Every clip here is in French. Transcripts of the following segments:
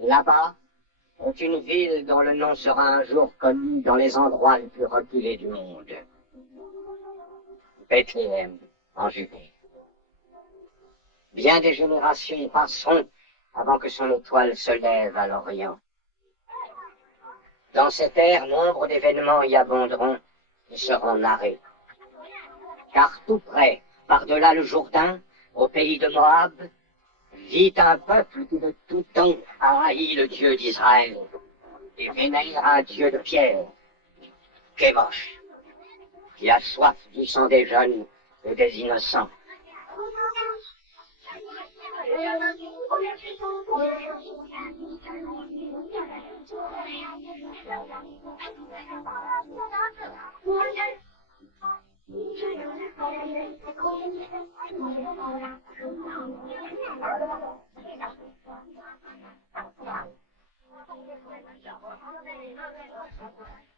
Là-bas est une ville dont le nom sera un jour connu dans les endroits les plus reculés du monde. Bethléem, en Judée. Bien des générations passeront avant que son étoile se lève à l'Orient. Dans cette ère, nombre d'événements y abonderont et seront narrés. Car tout près, par-delà le Jourdain, au pays de Moab, vit un peuple qui de tout temps a haï le Dieu d'Israël et vénère un Dieu de pierre, Kémosh, qui a soif du sang des jeunes et des innocents.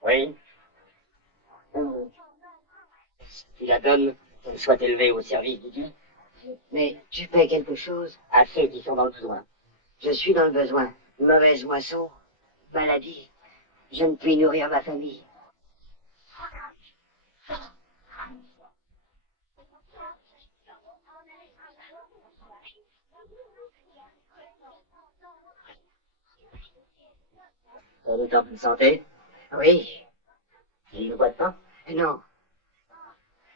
Oui. Tu la donnes, qu'elle soit élevée au service de Dieu. Mais tu fais quelque chose À ceux qui sont dans le besoin. Je suis dans le besoin. Mauvaise moisson, maladie. Je ne puis nourrir ma famille. Elle est en bonne santé? Oui. Il ne boit pas? Non.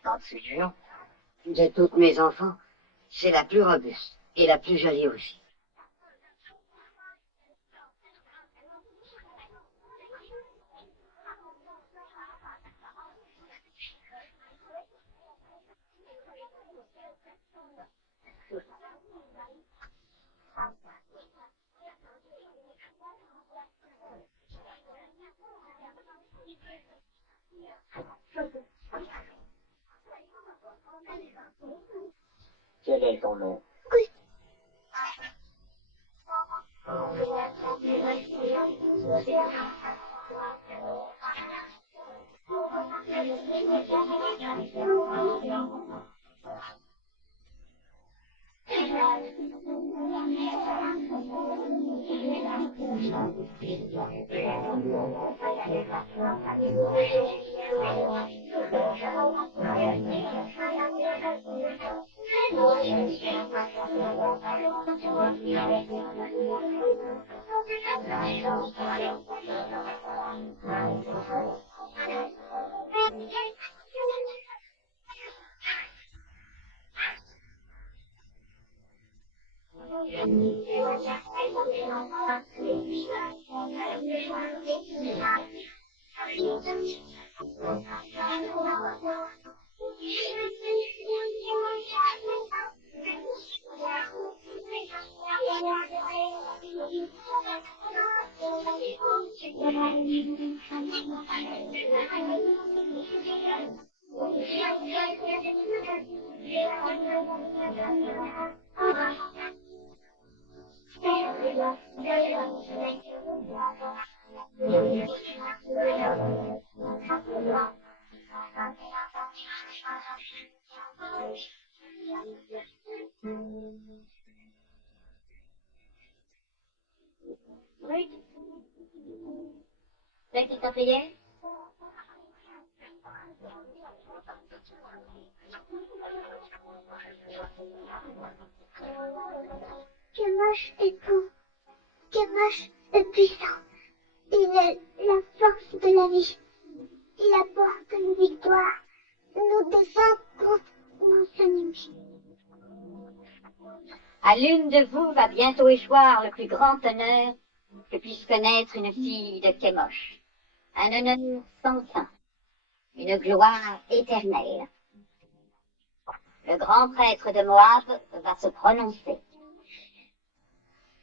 Pas de suture? De toutes mes enfants, c'est la plus robuste et la plus jolie aussi. Quel est ton nom? Oui. C'est qui t'a payé? Kémosh est tout. Kémosh est puissant. Il est la force de la vie. Il apporte une victoire. Nous défend contre nos ennemis. À l'une de vous va bientôt échoir le plus grand honneur que puisse connaître une fille de Kémosh. Un honneur sans fin. Une gloire éternelle. Le grand prêtre de Moab va se prononcer.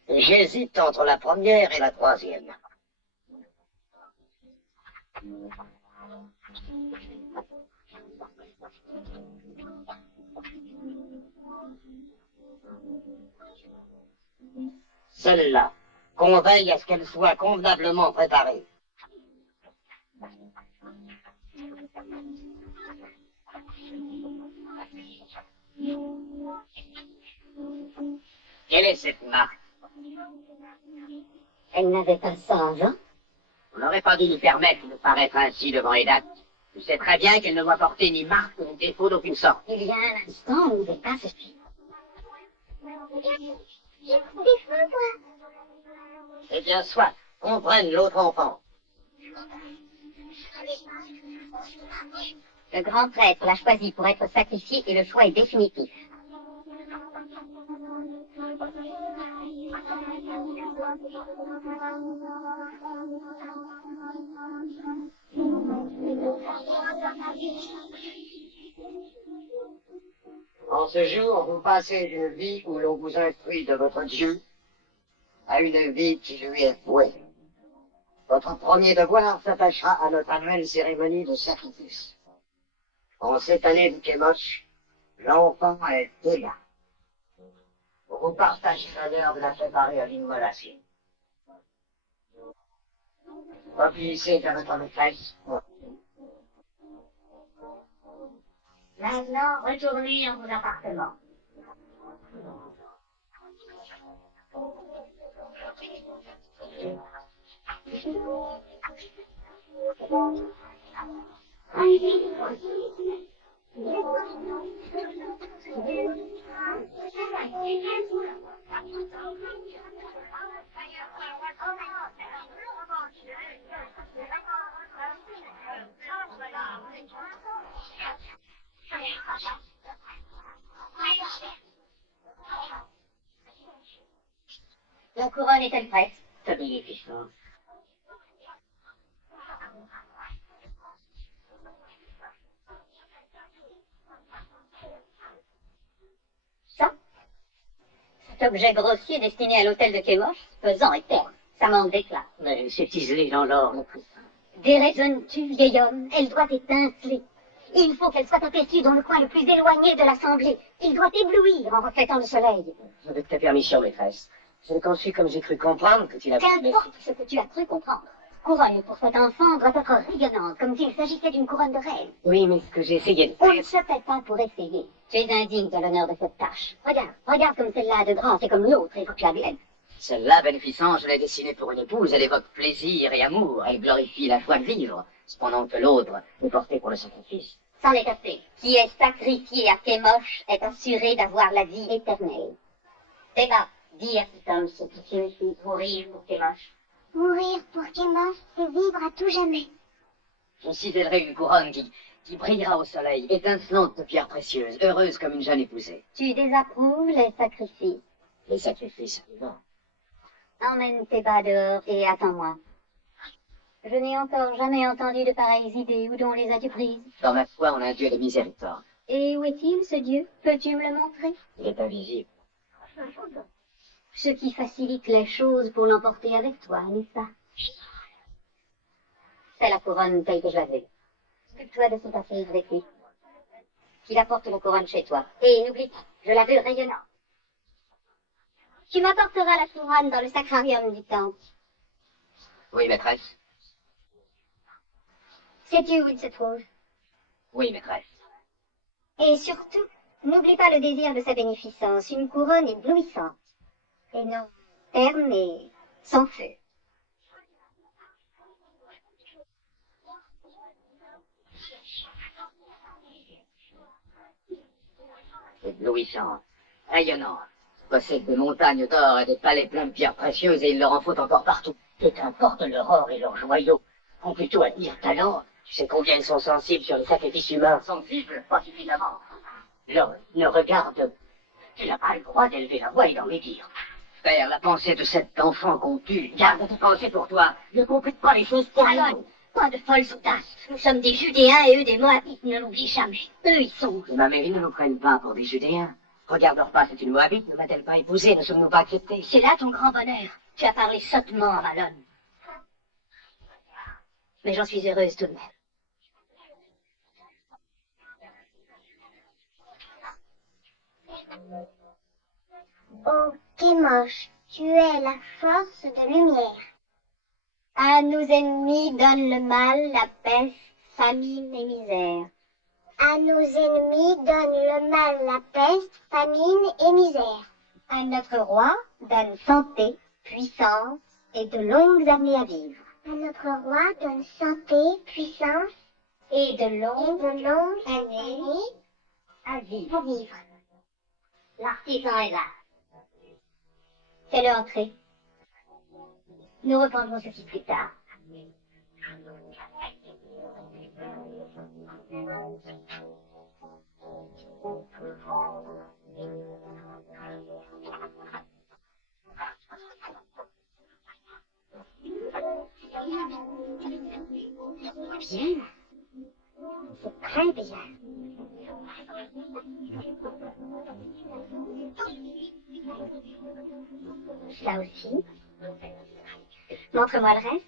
J'hésite entre la première et la troisième. Celle-là, qu'on veille à ce qu'elle soit convenablement préparée. Quelle est cette marque? Elle n'avait pas 100 ans. On n'aurait pas dû nous permettre de paraître ainsi devant les dates. Tu sais très bien qu'elle ne doit porter ni marque ni défaut d'aucune sorte. Il y a un instant où il passe. Je me défends, toi. Eh bien, soit, qu'on prenne l'autre enfant. Le grand prêtre l'a choisi pour être sacrifié et le choix est définitif. En ce jour, vous passez d'une vie où l'on vous instruit de votre Dieu à une vie qui lui est vouée. Votre premier devoir s'attachera à notre annuelle cérémonie de sacrifice. En cette année de Kémosh, l'enfant est Théa. Vous partagez l'honneur de la préparer à l'immolation. Obéissez à votre maîtresse. Maintenant, retournez dans vos appartements. La couronne est-elle prête? Ta bénéficence. Ça? Cet objet grossier destiné à l'hôtel de Kémosh, pesant et terne. Ça manque d'éclat. Mais c'est ciselé dans l'or le plus fin. Déraisonnes-tu, vieil homme? Elle doit étinceler. Il faut qu'elle soit aperçue dans le coin le plus éloigné de l'assemblée. Il doit éblouir en reflétant le soleil. Avec ta permission, maîtresse. Je l'ai conçu comme j'ai cru comprendre que tu l'as... Qu'importe ce que tu as cru comprendre. Couronne pour cet enfant doit être rayonnante, comme s'il s'agissait d'une couronne de reine. Oui, mais ce que j'ai essayé de On ne faire... se fait pas pour essayer. Tu es indigne de l'honneur de cette tâche. Regarde comme celle-là a de grâce et comme l'autre évoque la mienne. Celle-là, bénéficence, je l'ai dessinée pour une épouse. Elle évoque plaisir et amour. Elle glorifie la joie de vivre. Cependant que l'autre est portée pour le sacrifice. Sans les casser. Qui est sacrifié à Kémosh est assuré d'avoir la vie éternelle. Théba, dis à cet homme ce qui signifie mourir pour Kémosh. Mourir pour Kémosh, c'est vivre à tout jamais. Je cisellerai une couronne qui brillera au soleil, étincelante de pierres précieuses, heureuse comme une jeune épousée. Tu désapprouves les sacrifices. Les sacrifices, non. Emmène Théba dehors et attends-moi. Je n'ai encore jamais entendu de pareilles idées. Où donc les as-tu prises? Dans ma foi, on a un Dieu de miséricorde. Et où est-il, ce Dieu? Peux-tu me le montrer? Il est invisible. Ce qui facilite les choses pour l'emporter avec toi, n'est-ce pas? C'est la couronne telle que je la veux. Occupe-toi de cette affaire avec lui. Qu'il apporte la couronne chez toi. Et n'oublie pas, je la veux rayonnante. Tu m'apporteras la couronne dans le sacrarium du temple. Oui, maîtresse. Sais-tu où il se trouve? Oui, maîtresse. Et surtout, n'oublie pas le désir de sa bénéficence, une couronne éblouissante. Et non, terne et sans feu. Éblouissante, rayonnante, possède des montagnes d'or et des palais pleins de pierres précieuses et il leur en faut encore partout. Que qu'importe leur or et leurs joyaux, ou plutôt à dire talent. Tu sais combien ils sont sensibles sur les sacrifices humains. Sensible, pas suffisamment. Ne regarde. Tu n'as pas le droit d'élever la voix et d'en médire. Frère, la pensée de cet enfant qu'on tue. Garde ta pensée pour toi. Ne complique pas les choses pour rien. Pas de folles audaces. Nous sommes des Judéens et eux des Moabites, ne l'oublie jamais. Eux, ils sont... Ma mairie ne nous prenne pas pour des Judéens. Regarde leur pas, c'est une Moabite, ne m'a-t-elle pas épousée, ne sommes-nous pas acceptés? C'est là ton grand bonheur. Tu as parlé sottement à Malone. Mais j'en suis heureuse tout de même. Oh, Kémosh, tu es la force de lumière. À nos ennemis donne le mal, la peste, famine et misère. À nos ennemis donne le mal, la peste, famine et misère. À notre roi donne santé, puissance et de longues années à vivre. À notre roi donne santé, puissance Et de et longues de longues années années à vivre. à vivre. L'artisan est là. Fais-le entrer. Nous reprendrons ceci plus tard. Bien. C'est très bien. Ça aussi. Montre-moi le reste.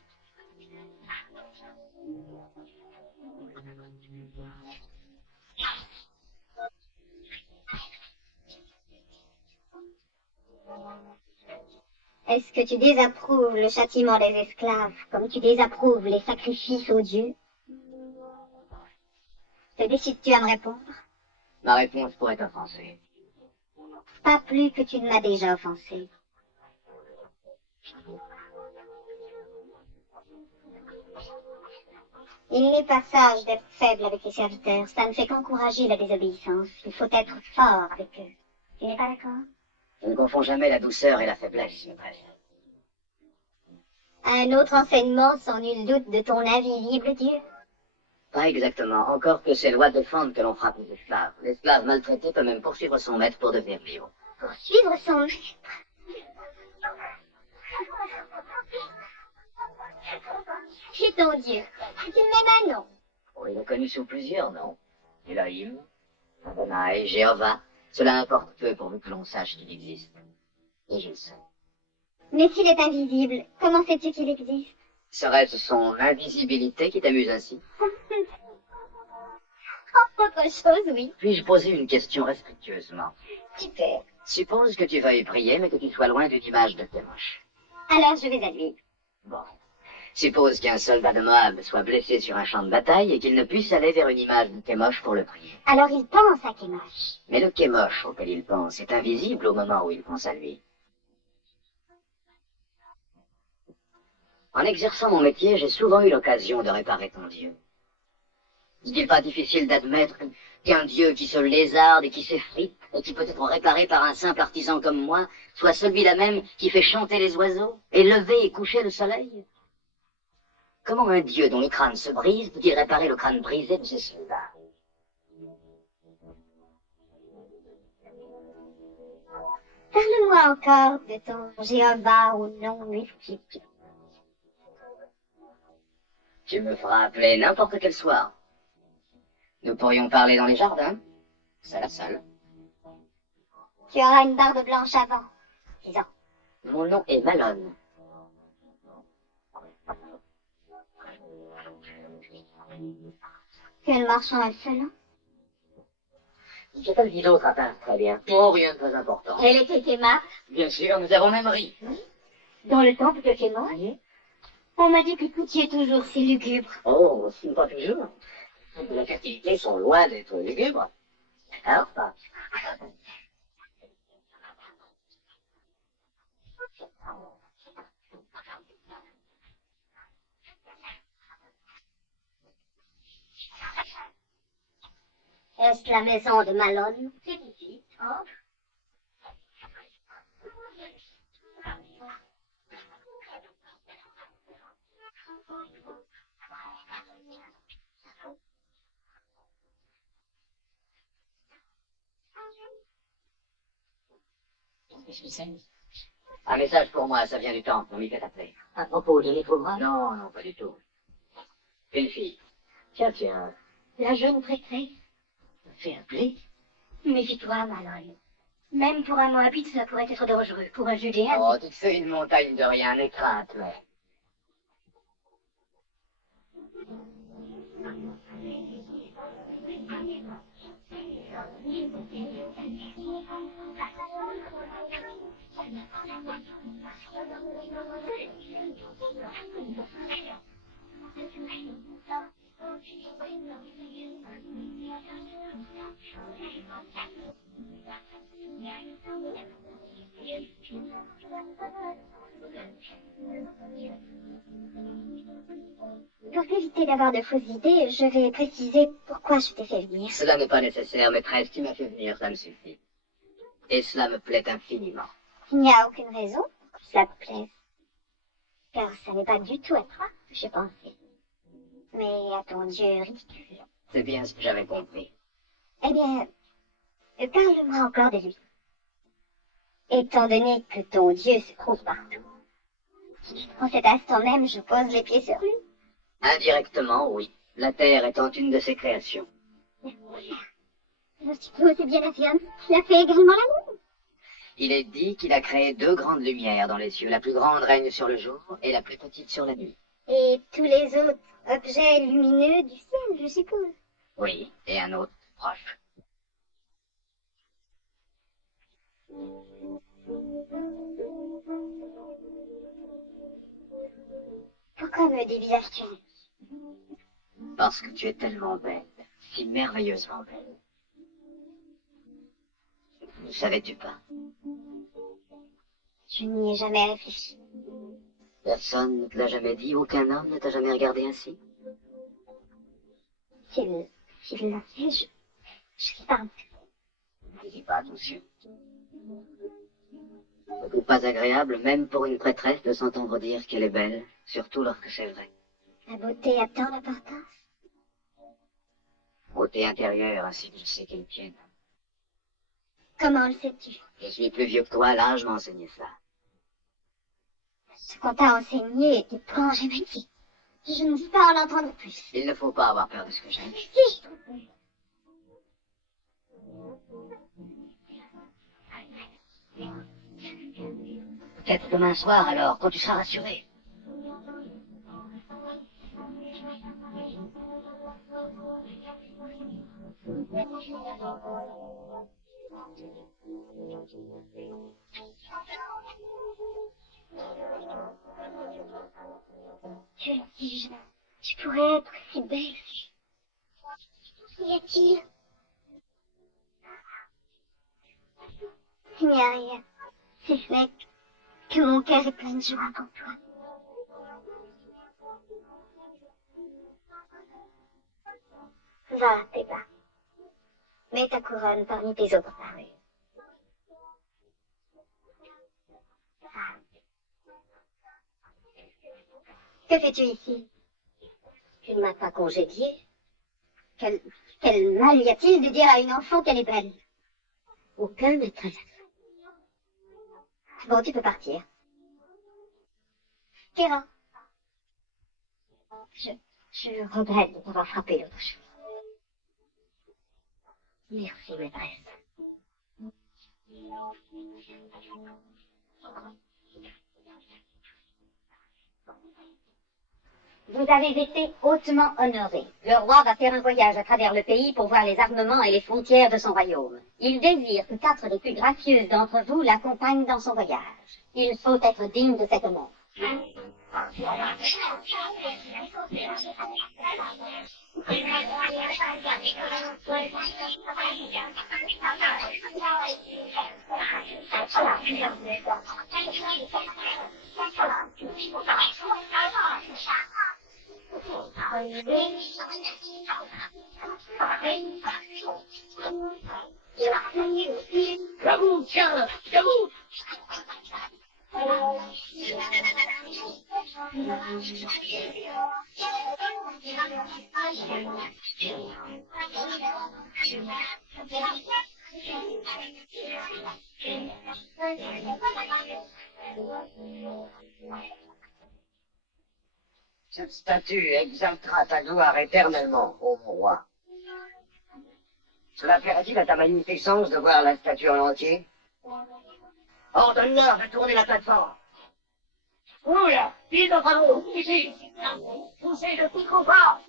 Est-ce que tu désapprouves le châtiment des esclaves, comme tu désapprouves les sacrifices aux dieux? Te décides-tu à me répondre? Ma réponse pourrait t'offenser. Pas plus que tu ne m'as déjà offensé. Il n'est pas sage d'être faible avec les serviteurs. Ça ne fait qu'encourager la désobéissance. Il faut être fort avec eux. Tu n'es pas d'accord? Je ne confonds jamais la douceur et la faiblesse, maîtresse. Un autre enseignement, sans nul doute, de ton invisible Dieu. Pas exactement, encore que ces lois défendent que l'on frappe les esclaves. L'esclave maltraité peut même poursuivre son maître pour devenir libre. Pour suivre son maître. C'est ton Dieu. C'est même un nom. Oh, il est connu sous plusieurs noms. Elohim, Adonai, Jéhovah. Cela importe peu pourvu que l'on sache qu'il existe. Et je le sais. Mais s'il est invisible, comment sais-tu qu'il existe? Serait-ce son invisibilité qui t'amuse ainsi? Autre chose, oui. Puis-je poser une question respectueusement? Super. Suppose que tu veuilles prier, mais que tu sois loin d'une image de Kémosh. Alors je vais à lui. Bon. Suppose qu'un soldat de Moab soit blessé sur un champ de bataille et qu'il ne puisse aller vers une image de Kémosh pour le prier. Alors il pense à Kémosh. Mais le Kémosh auquel il pense est invisible au moment où il pense à lui. En exerçant mon métier, j'ai souvent eu l'occasion de réparer ton Dieu. N'est-il pas difficile d'admettre qu'un Dieu qui se lézarde et qui s'effrite, et qui peut être réparé par un simple artisan comme moi, soit celui-là même qui fait chanter les oiseaux, et lever et coucher le soleil? Comment un Dieu dont le crâne se brise peut-il réparer le crâne brisé de ses soldats? Parle-moi encore de ton Jéhovah au nom multiple. Tu me feras appeler n'importe quel soir. Nous pourrions parler dans les jardins, seul à seul. Tu auras une barbe blanche avant. Disons. Mon nom est Malone. Quel marchand insolent. Je te le dis d'autre à part, très bien. Oh, rien de très important. Elle était aimable. Bien sûr, nous avons même ri. Dans le temple de Kémosh. On m'a dit que tout y est toujours si lugubre. Oh, ce n'est pas toujours. Les fertilités sont loin d'être lugubres. Alors, pas. Est-ce la maison de Malone? C'est ici. Oh. Qu'est-ce que c'est? Un message pour moi, ça vient du temple, on m'y fait appeler. À propos de l'épouvrage? Non, non, pas du tout. Une fille. Tiens, tiens. La jeune prêtresse. Fais appeler. Méfie-toi, Malone. Même pour un Moabite, ça pourrait être dangereux. Pour un Judéen... Oh, tu te fais une montagne de rien, n'aie crainte, mais... Pour éviter d'avoir de fausses idées, je vais préciser pourquoi je t'ai fait venir. Cela n'est pas nécessaire, maîtresse, tu m'as fait venir, ça me suffit. Et cela me plaît infiniment. Il n'y a aucune raison pour que cela te plaise. Car ça n'est pas du tout à toi que je pensais. Mais à ton Dieu ridicule. C'est bien ce que j'avais compris. Eh bien, parle-moi encore de lui. Étant donné que ton Dieu se trouve partout. En cet instant même, je pose les pieds sur lui. Indirectement, oui. La Terre étant une de ses créations. Je suppose c'est bien affirmé qu'il a fait également la lune. Il est dit qu'il a créé deux grandes lumières dans les cieux. La plus grande règne sur le jour et la plus petite sur la nuit. Et tous les autres objets lumineux du ciel, je suppose. Oui, et un autre proche. Pourquoi me dévisages-tu? Parce que tu es tellement belle, si merveilleusement belle. Ne savais-tu pas? Je n'y ai jamais réfléchi. Personne ne te l'a jamais dit, aucun homme ne t'a jamais regardé ainsi? S'il l'a fait, je suis pas Ne dis pas attention. Ce n'est pas agréable, même pour une prêtresse, de s'entendre dire qu'elle est belle, surtout lorsque c'est vrai. La beauté a tant d'importance. Beauté intérieure, ainsi que je sais qu'elle tienne. Comment le sais-tu? Je suis plus vieux que toi, l'âge m'a enseigné cela. Ce qu'on t'a enseigné est étrange et magnifique. Je ne veux pas en entendre plus. Il ne faut pas avoir peur de ce que j'aime. Si! Peut-être demain soir, alors, quand tu seras rassuré. Je pourrais être si belle. Qu'y a-t-il? Il n'y a rien. Si ce n'est que mon cœur est plein de joie pour toi. Va, Théba. Mets ta couronne parmi tes autres parures. Que fais-tu ici? Tu ne m'as pas congédié. Quel mal y a-t-il de dire à une enfant qu'elle est belle? Aucun, maîtresse. Bon, tu peux partir. Kéran. Je regrette de t'avoir frappé l'autre jour. Merci, maîtresse. Vous avez été hautement honoré. Le roi va faire un voyage à travers le pays pour voir les armements et les frontières de son royaume. Il désire que 4 des plus gracieuses d'entre vous l'accompagnent dans son voyage. Il faut être digne de cet honneur. J'avoue, tiens, j'avoue. Cette statue exaltera ta gloire éternellement, ô mon roi. Cela plairait-il à ta magnificence de voir la statue en entier? Ordonne-leur de tourner la plateforme. Oula, vite au panneau, ici. Poussez de tout trop fort.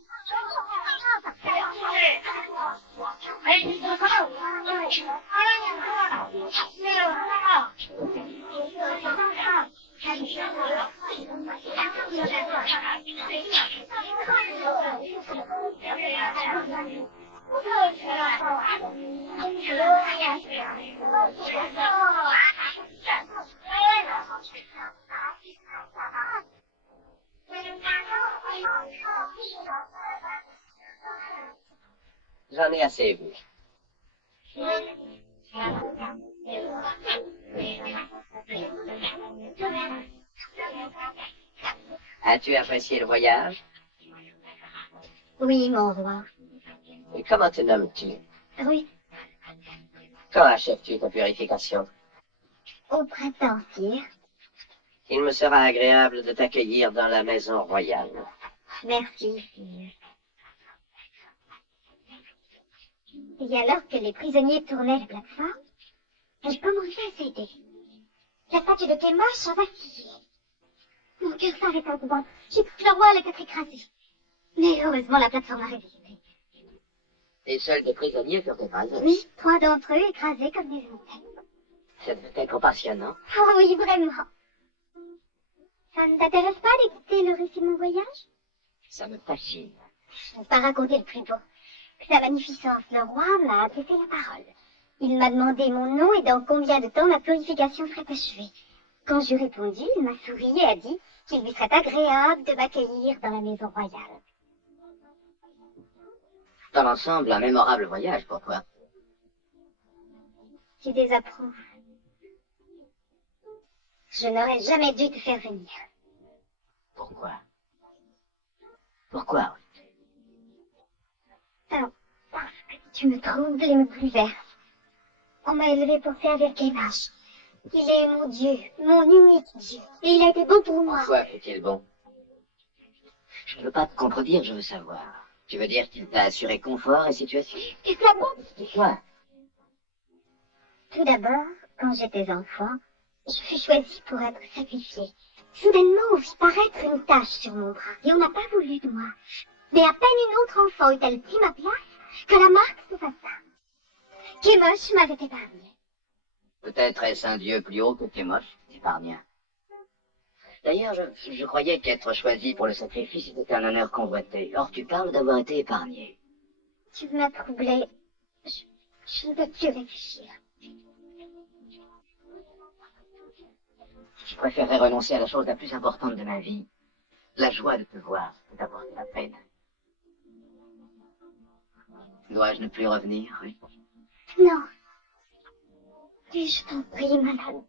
J'en ai assez vu. As-tu apprécié le voyage? Oui, mon roi. Et comment te nommes-tu? Oui, Quand achèves-tu ta purification? au printemps, sire. Il me sera agréable de t'accueillir dans la maison royale. Merci, sire. Et alors que les prisonniers tournaient la plateforme, elle commençait à céder. La statue de Témoche a vacillé. Mon cœur s'arrêta de battre. J'ai cru que le roi allait être écrasé. Mais heureusement, la plateforme a résisté. Et seuls des prisonniers furent écrasés. Oui, 3 d'entre eux écrasés comme des antennes. Ça devait être passionnant. Oh oui, vraiment. Ça ne t'intéresse pas d'écouter le récit de mon voyage? Ça me fascine. Je ne vais pas raconter le plus beau. Sa Magnificence, le roi, m'a adressé la parole. Il m'a demandé mon nom et dans combien de temps ma purification serait achevée. Quand j'ai répondu, il m'a souri et a dit qu'il lui serait agréable de m'accueillir dans la maison royale. Dans l'ensemble, un mémorable voyage pour toi. Tu désapprouves. Je n'aurais jamais dû te faire venir. Pourquoi? Pourquoi? Parce que tu me troubles et me bouleverses. On m'a élevé pour servir Kémash. Il est mon Dieu, mon unique Dieu. Et il a été bon pour moi. Pourquoi est-il bon? Je ne veux pas te contredire, je veux savoir. Tu veux dire qu'il t'a assuré confort et situation? C'est ça bon. Pourquoi? Tout d'abord, quand j'étais enfant, je fus choisie pour être sacrifiée. Soudainement, on vit paraître une tache sur mon bras, et on n'a pas voulu de moi. Mais à peine une autre enfant eut-elle pris ma place, que la marque s'effaça. Kémosh m'avait épargné. Peut-être est-ce un dieu plus haut que Kémosh, épargnant. D'ailleurs, je croyais qu'être choisi pour le sacrifice était un honneur convoité. Or, tu parles d'avoir été épargné. Tu m'as troublée. Je ne peux plus réfléchir. Je préférerais renoncer à la chose la plus importante de ma vie. La joie de te voir, de t'apporter la peine. Dois-je ne plus revenir, oui? Non. Et je t'en prie, malade.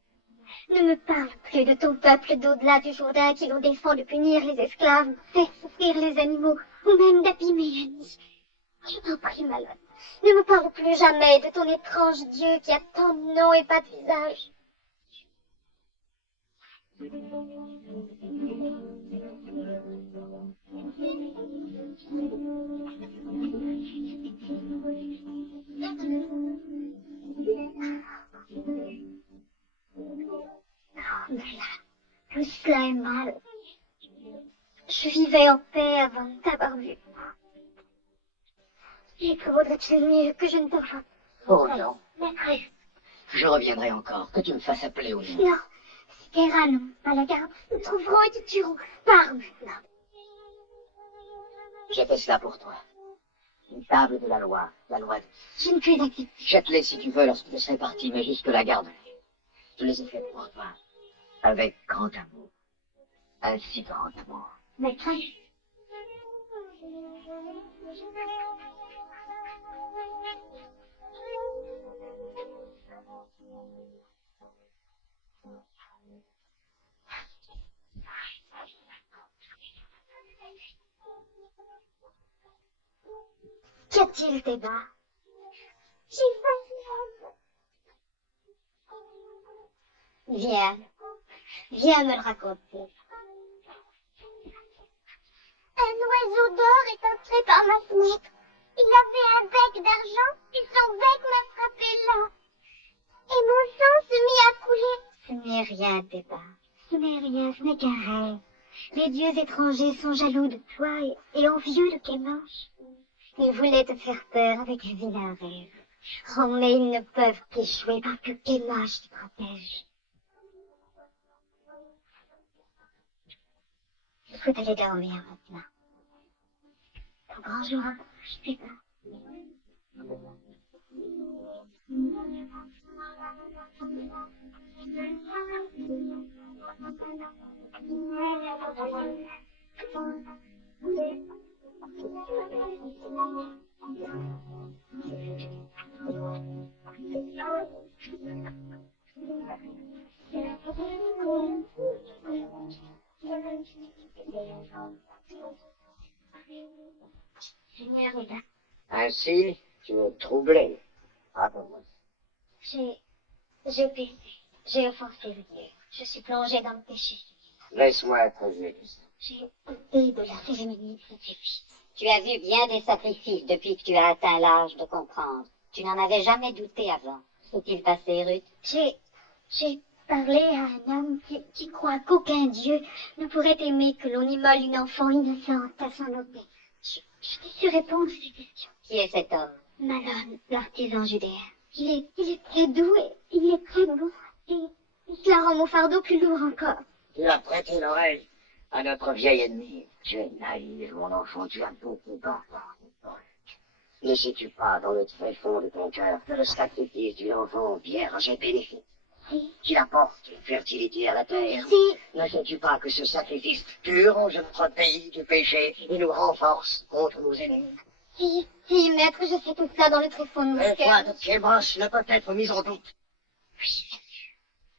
Ne me parle plus de ton peuple d'au-delà du Jourdain qui l'ont défend de punir les esclaves, faire souffrir les animaux, ou même d'abîmer Yanni. Je t'en prie, malade. Ne me parle plus jamais de ton étrange Dieu qui a tant de noms et pas de visage. Oh, mais là, tout cela est mal. Je vivais en paix avant de t'avoir vu. Et que vaudrait-il mieux que je ne te vois? Oh non, Maîtresse. je reviendrai encore, que tu me fasses appeler au nom. Non, c'est Terranon, pas la garde. Nous trouverons et te tuerons. Pars maintenant. J'ai fait cela pour toi. Une table de la loi de... Je ne puis accepter. Jette-les si tu veux lorsque je serai parti, mais jusque-là, garde-les. Je les ai faites pour toi, avec grand amour. Un si grand amour. Maîtresse. Qu'y a-t-il, Théba? J'ai faim. Viens. Viens me le raconter. Un oiseau d'or est entré par ma fenêtre. Il avait un bec d'argent et son bec m'a frappé là. Et mon sang se mit à couler. Ce n'est rien, Théba. Ce n'est rien, ce n'est qu'un rêve. Les dieux étrangers sont jaloux de toi et envieux de Kémosh. Ils voulaient te faire peur avec un vilain rêve. Oh, mais ils ne peuvent qu'échouer parce que Kémosh te protège. Il faut aller dormir maintenant. Ton grand jour approche, Théba. Seigneur Eda, Ainsi, tu es troublé. Raconte-moi. j'ai péché. J'ai offensé le Dieu. Je suis plongée dans le péché. Laisse-moi être juge. J'ai goûté de la cérémonie de sacrifice. Tu as vu bien des sacrifices depuis que tu as atteint l'âge de comprendre. Tu n'en avais jamais douté avant. Qu'est-il passé, Ruth? J'ai parlé à un homme qui croit qu'aucun Dieu ne pourrait aimer que l'on immole une enfant innocente à son autel. Je t'ai su répondre à ces questions. Qui est cet homme? Malone, l'artisan judéen. Il est très doux et il est très beau. Et cela rend mon fardeau plus lourd encore. Tu as prêté l'oreille à notre vieil ennemi. Tu es naïve, mon enfant, tu as beaucoup d'enfants. Ne sais-tu pas, dans le tréfonds de ton cœur, que le sacrifice d'une enfant vierge est bénéfique, qu'il apporte une fertilité à la terre? Si. Ne sais-tu pas que ce sacrifice purge notre pays du péché et nous renforce contre nos ennemis? Si, maître, je sais tout ça dans le tréfonds de mon Le cœur. foi de Kémosh ne peut être mis en doute.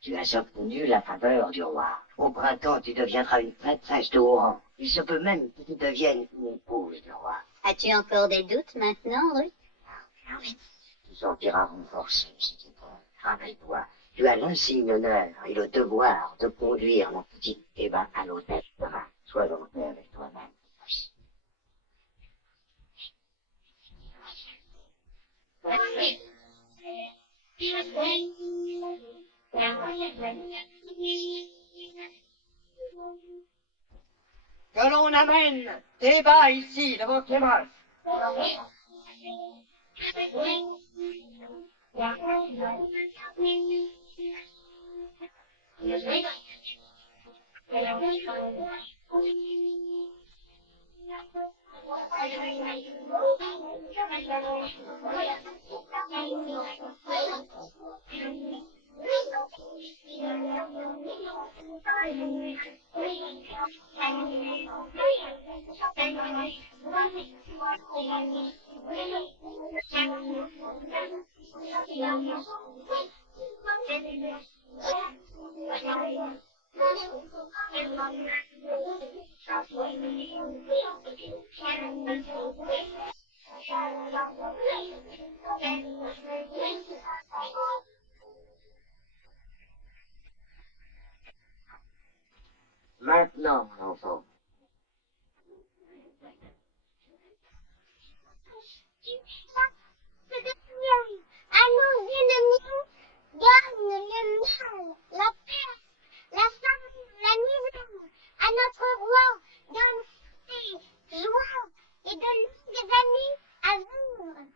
Tu as obtenu la faveur du roi. Au printemps, tu deviendras une prêtresse de haut rang. Il se peut même que tu deviennes une épouse du roi. As-tu encore des doutes maintenant, Ruth? Tu sortiras renforcé, si tu peux. Rappelle-toi, tu as l'insigne honneur et le devoir de conduire la petite Théba à l'hôtel de Ra. Sois en paix avec toi-même. Que l'on amène Théba ici, devant Kémosh. Maintenant, mon enfant. C'est de miel. À nos ennemis, donne le mal, la peste, la faim, la misère. À notre roi, donne paix, joie et de longues années à vivre.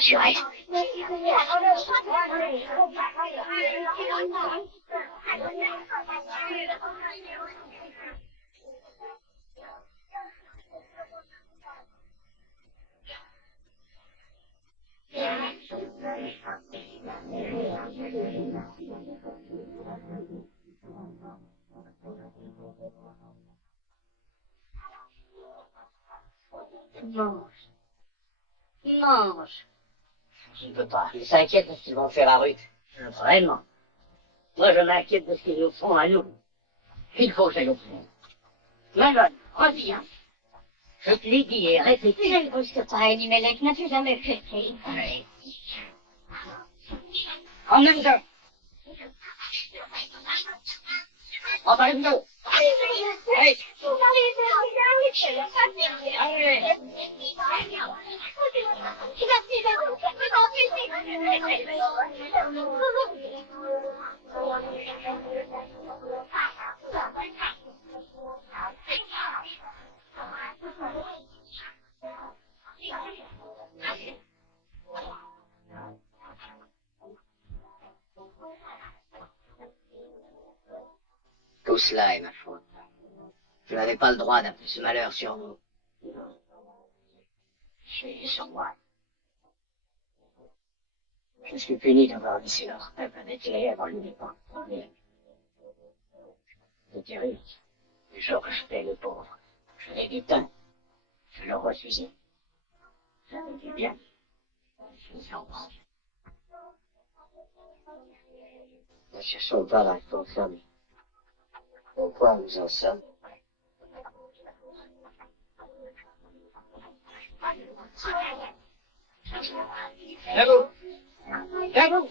Jurez. Mange. Mange. Je ne peux pas. Ils s'inquiètent de ce qu'ils vont faire à Ruth. Vraiment. Moi, je m'inquiète de ce qu'ils nous font à nous. Il faut que j'aille au fond. Malone, reviens. Je te l'ai dit et répété. Je ne brusque pas, Elimelech, n'as-tu jamais fait ça? En même temps. En même temps. Allez. Tout cela est ma faute. Je n'avais pas le droit d'appeler ce malheur sur vous. Je suis sur moi. Je suis puni d'avoir laissé notre peuple déterré avant l'uniforme. C'était riche. Je rejetais le pauvre. Je l'ai déteint. Je le refusais. J'avais dit bien. Je suis en bas. Ne cherchons pas la responsable. Pourquoi nous en sommes? Debout. Debout.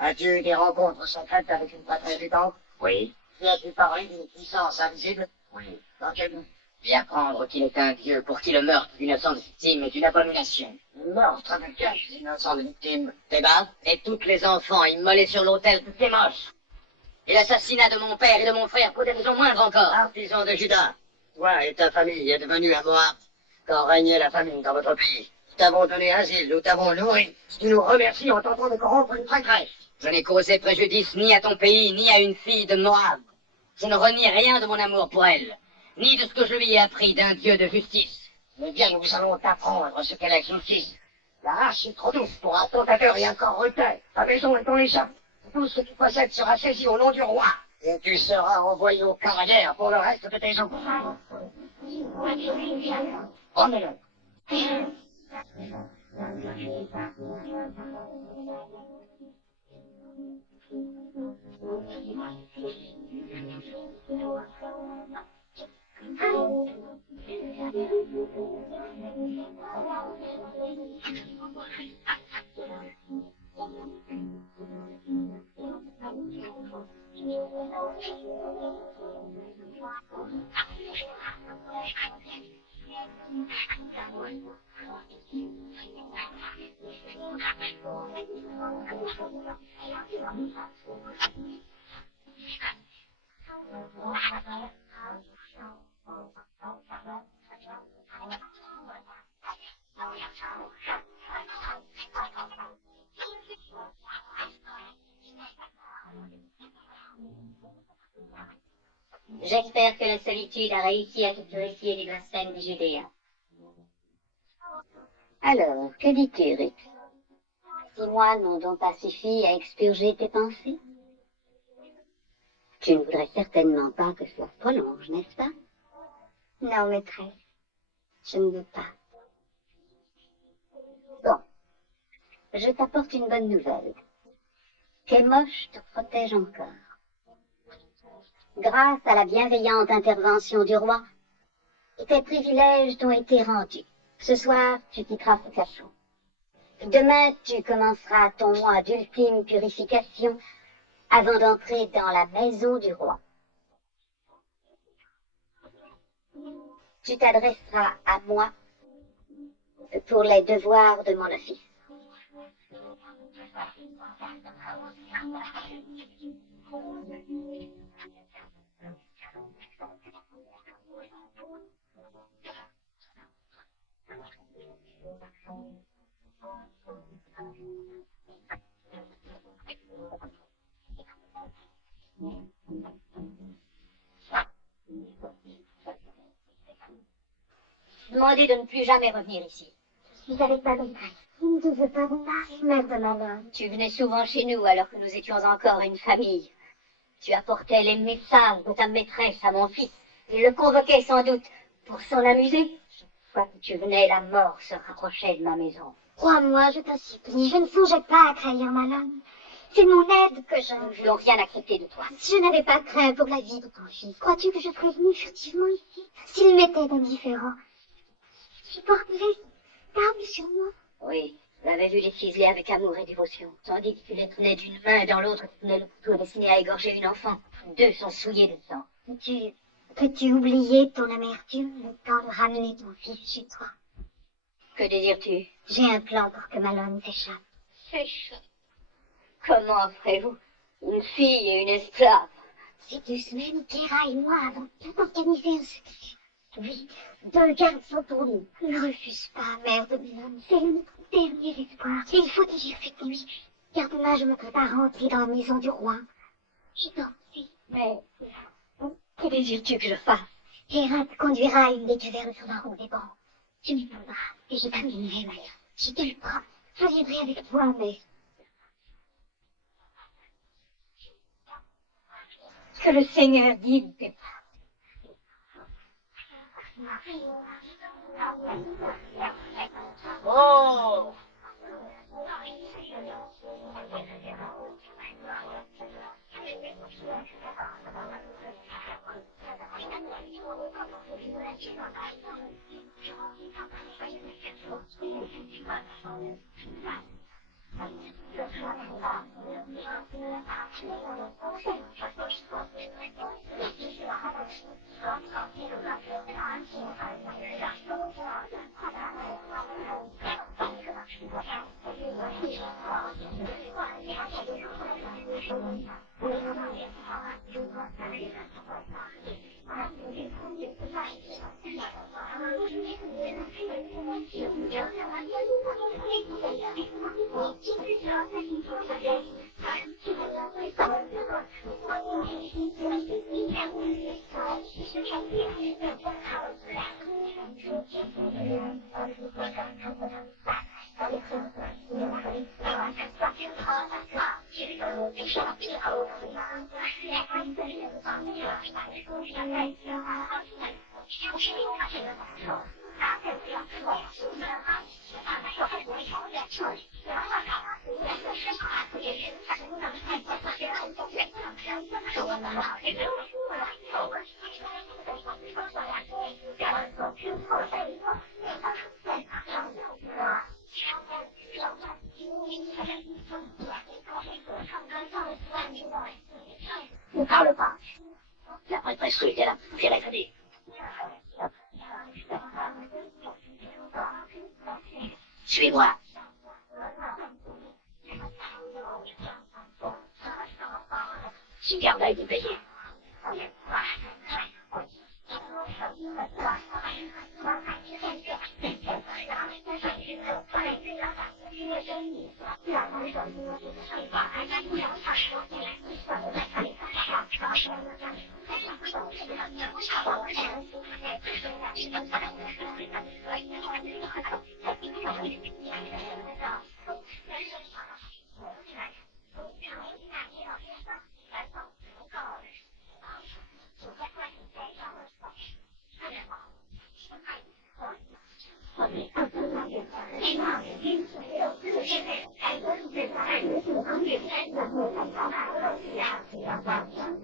As-tu eu des rencontres secrètes avec une patrie habitante? Oui. As-tu parlé d'une puissance invisible? Oui. Dans quel but? Lui apprendre qu'il est un dieu pour qui le meurtre d'innocentes victimes est une abomination. Meurtre de quelles innocentes victimes? Eh ben, et toutes les enfants immolés sur l'autel, tout est moche. Et l'assassinat de mon père et de mon frère pour des raisons moindres encore. Artisan de Judas, toi et ta famille êtes venus à Moab quand régnait la famine dans votre pays. Nous t'avons donné asile, nous t'avons nourri. Si tu nous remercies en tentant de corrompre une prêtresse. Je n'ai causé préjudice ni à ton pays, ni à une fille de Moab. Je ne renie rien de mon amour pour elle, ni de ce que je lui ai appris d'un Dieu de justice. Eh bien, nous allons t'apprendre ce qu'est la justice. La hache est trop douce pour un tentateur et un corrupteur. Ta maison est ton échappe. Tout ce que tu possèdes sera saisi au nom du roi. Et tu seras envoyé au camp de guerre pour le reste de tes jours. Prends-le. J'espère que la solitude a réussi à te purifier des blasphèmes des Judéens. Alors, que dis-tu, Ruth? 6 mois n'ont donc pas suffi à expurger tes pensées? Tu ne voudrais certainement pas que cela se prolonge, n'est-ce pas? Non, maîtresse, je ne veux pas. Bon, je t'apporte une bonne nouvelle. Kémosh te protège encore. Grâce à la bienveillante intervention du roi, tes privilèges t'ont été rendus. Ce soir, tu quitteras ce cachot. Demain, tu commenceras ton mois d'ultime purification avant d'entrer dans la maison du roi. Tu t'adresseras à moi pour les devoirs de mon office. Demandez de ne plus jamais revenir ici. Je suis avec ma maîtresse. Il ne veux pas de mari, mère de Malone. Tu venais souvent chez nous alors que nous étions encore une famille. Tu apportais les messages de ta maîtresse à mon fils. Il le convoquait sans doute pour s'en amuser. Chaque fois que tu venais, la mort se rapprochait de ma maison. Crois-moi, je t'en supplie, je ne songeais pas à trahir Malone. C'est mon aide que je... Nous ne voulons rien accepter de toi. Je n'avais pas craint pour la vie de ton fils. Crois-tu que je serais venue furtivement ici s'il m'était indifférent? Je porterais table sur moi. Oui, j'avais vu les ciseler avec amour et dévotion. Tandis que tu les tenais d'une main et dans l'autre, tu tenais le couteau destiné à égorger une enfant. Tous deux sont souillés de sang. Peux-tu oublier ton amertume le temps de ramener ton fils chez toi? Que désires-tu? J'ai un plan pour que Malone s'échappe. S'échappe? Comment ferez-vous? Une fille et une esclave? Ces 2 semaines, Kira et moi avons tout organisé un secret. Oui, 2 garçons pour nous. Ne refuse pas, mère de Malone. C'est notre dernier espoir. Et il faut agir cette nuit. Car demain, je me prépare à entrer dans la maison du roi. Je t'en prie. Mais que désires-tu que je fasse? Kira te conduira à une des cavernes sur la route des bancs. Tu m'épouseras et je t'amènerai, Maya. Je te le promets. Je viendrai avec toi, mais... Que le Seigneur guide tes pas. Oh! Ne parle pas. La prêtresse Ruth est là. Viens l'aider. Suis-moi. Si garde à y payé.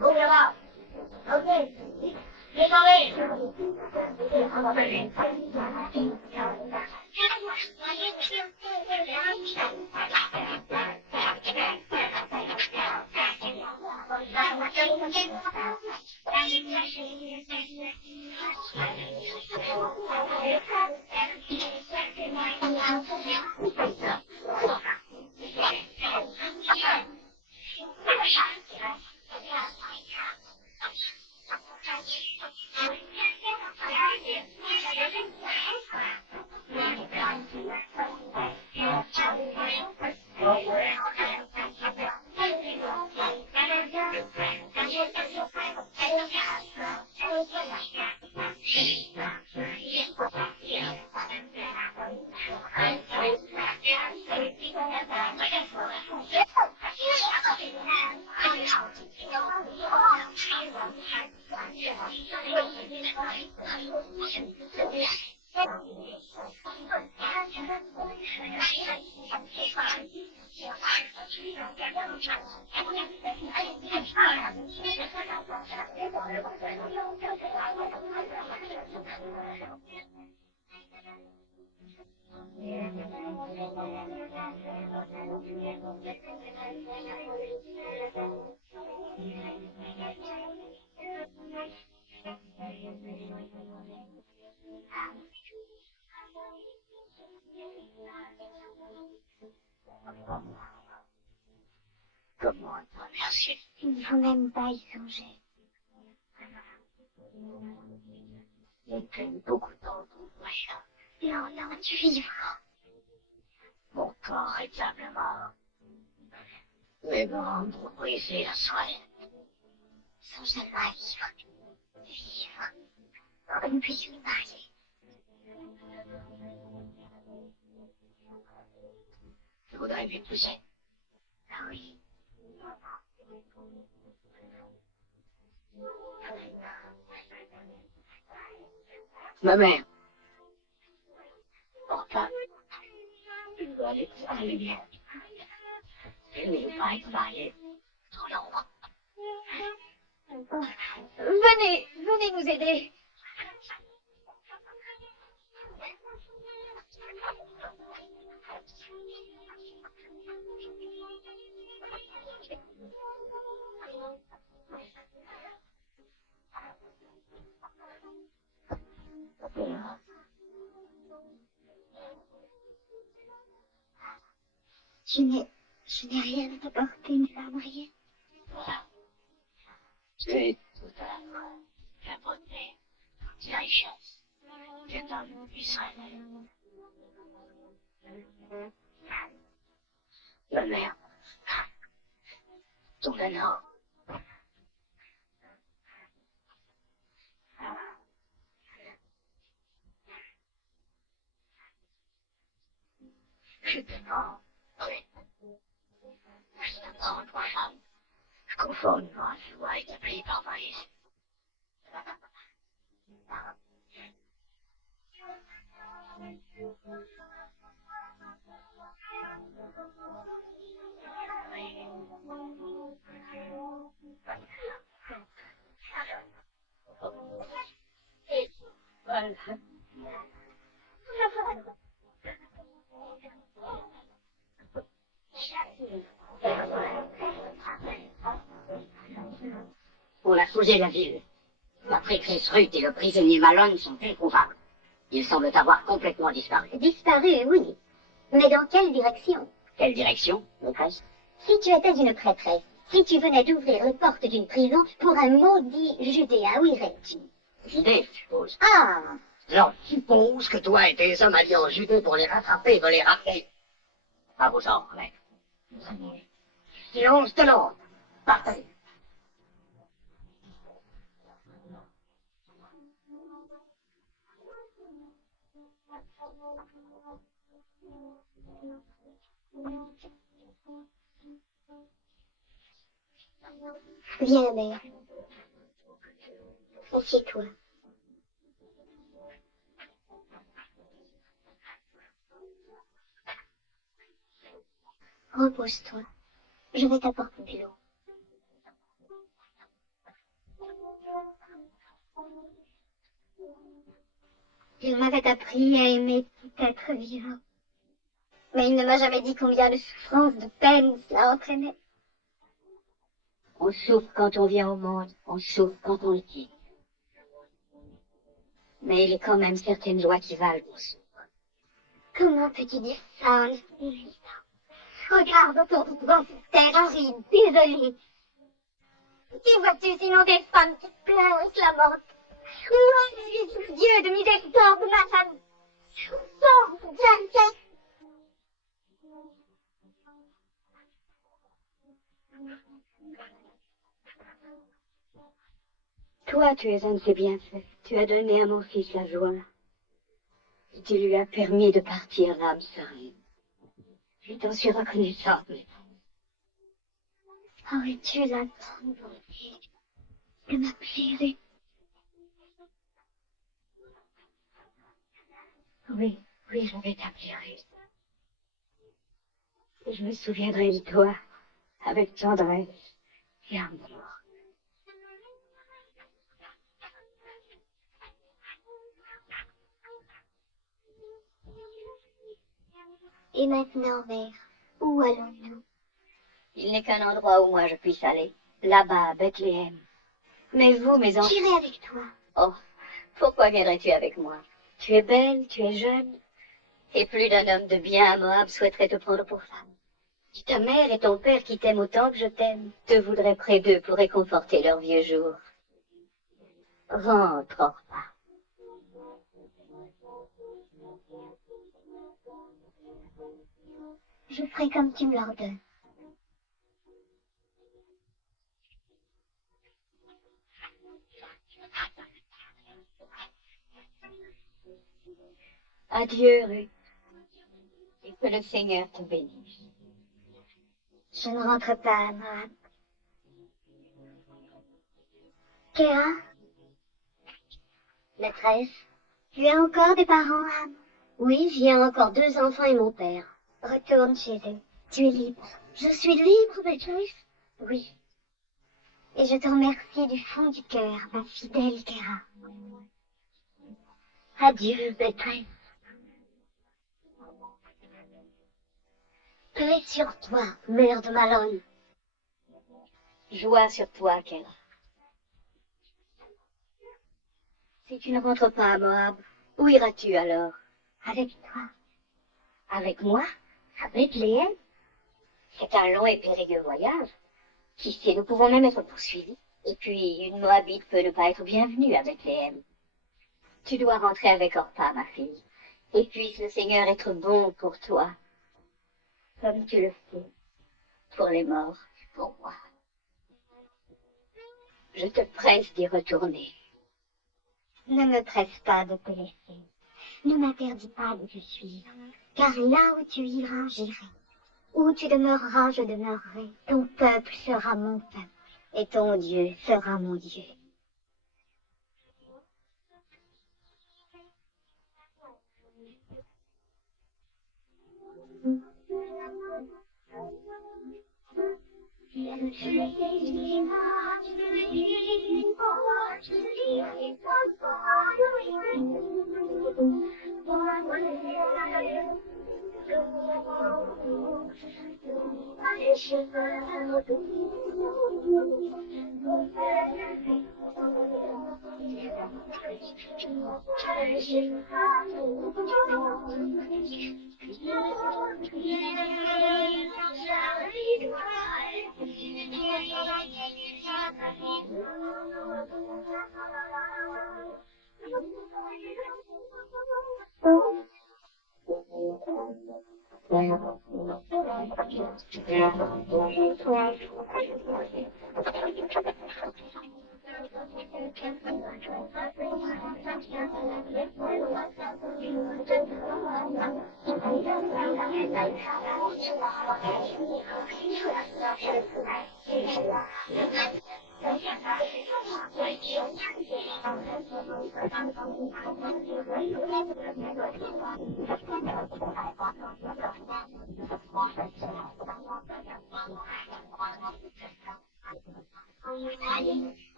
Ouvre-la! Ok! Démarrez! Comment te remercier? Il ne faut même pas y songer. J'ai pris beaucoup de temps pour mourir. Non, non, tu vivras. Mon corps réclame la mort. Mais me rendre brisé à souhait. Sans jamais vivre. Vivre. Comme puis une mariée. Je voudrais m'épouser. Ah oui. Ma mère. Enfin, je dois aller voir les miens. Je ne veux pas être marié dans l'ombre. Venez, venez nous aider. Je n'ai rien à t'apporter, une femme mariée. Voilà. J'ai tout à la fois la beauté, la richesse d'un homme israélien. Ma mère, ton anneau. Je te prends, oui. Je te prends pour femme, conformément à la loi établie par Moïse. Voilà. On a fouillé la ville. D'après Chris Ruth et le prisonnier Malone sont introuvables. Ils semblent avoir complètement disparu. Disparu, oui. Mais dans quelle direction? Quelle direction, maîtresse? Si tu étais une prêtresse, si tu venais d'ouvrir les portes d'une prison pour un maudit judéen, où irais-tu? Judée, je suppose. Ah! Alors, suppose que toi et tes hommes alliés en Judée pour les rattraper et de les ramener. À vos ordres, maître. Silence de l'ordre. Partez. Viens, mère. Assieds-toi. Repose-toi. Je vais t'apporter de l'eau. Il m'avait appris à aimer tout être vivant. Mais il ne m'a jamais dit combien de souffrances, de peines cela entraînait. On souffre quand on vient au monde, on souffre quand on le quitte. Mais il est quand même certaines joies qui valent pour souffrir. Comment peux-tu dire ça en esprit? Regarde autour de toi cette terre aride, désolée. Qui vois-tu sinon des femmes qui pleurent et se lamentent? Où est-ce Dieu de miséricorde, ma femme? Sors, Jack. Toi, tu es un de ces bienfaits. Tu as donné à mon fils la joie. Et tu lui as permis de partir l'âme sereine. Je t'en suis reconnaissante. Aurais-tu la grande bonté de m'appeler Ruth? Oui, oui, je vais t'appeler Ruth. Et je me souviendrai de toi avec tendresse et amour. Et maintenant, mère, où allons-nous? Il n'est qu'un endroit où moi je puisse aller. Là-bas, à Bethléem. Mais vous, mes enfants... J'irai avec toi. Oh, pourquoi viendrais-tu avec moi? Tu es belle, tu es jeune. Et plus d'un homme de bien à Moab souhaiterait te prendre pour femme. Si ta mère et ton père qui t'aiment autant que je t'aime te voudraient près d'eux pour réconforter leurs vieux jours. Rentre, Orpah. Je ferai comme tu me l'ordonnes. Adieu, Ruth. Et que le Seigneur te bénisse. Je ne rentre pas à Moab. Kéra, maîtresse, tu as encore des parents, Anne? Oui, j'y ai encore 2 enfants et mon père. Retourne chez eux. Tu es libre. Je suis libre, maîtresse? Oui. Et je te remercie du fond du cœur, ma fidèle Kéra. Adieu, maîtresse. Paix sur toi, mère de Malone. Joie sur toi, Kéra. Si tu ne rentres pas à Moab, où iras-tu alors? Avec toi. Avec moi? À Bethléem? C'est un long et périlleux voyage. Qui sait, nous pouvons même être poursuivis. Et puis, une Moabite peut ne pas être bienvenue à Bethléem. Tu dois rentrer avec Orpah, ma fille. Et puisse le Seigneur être bon pour toi, comme tu le fais, pour les morts et pour moi. Je te presse d'y retourner. Ne me presse pas de te laisser. Ne m'interdis pas de te suivre. Car là où tu iras, j'irai. Où tu demeureras, je demeurerai. Ton peuple sera mon peuple. Et ton Dieu sera mon Dieu.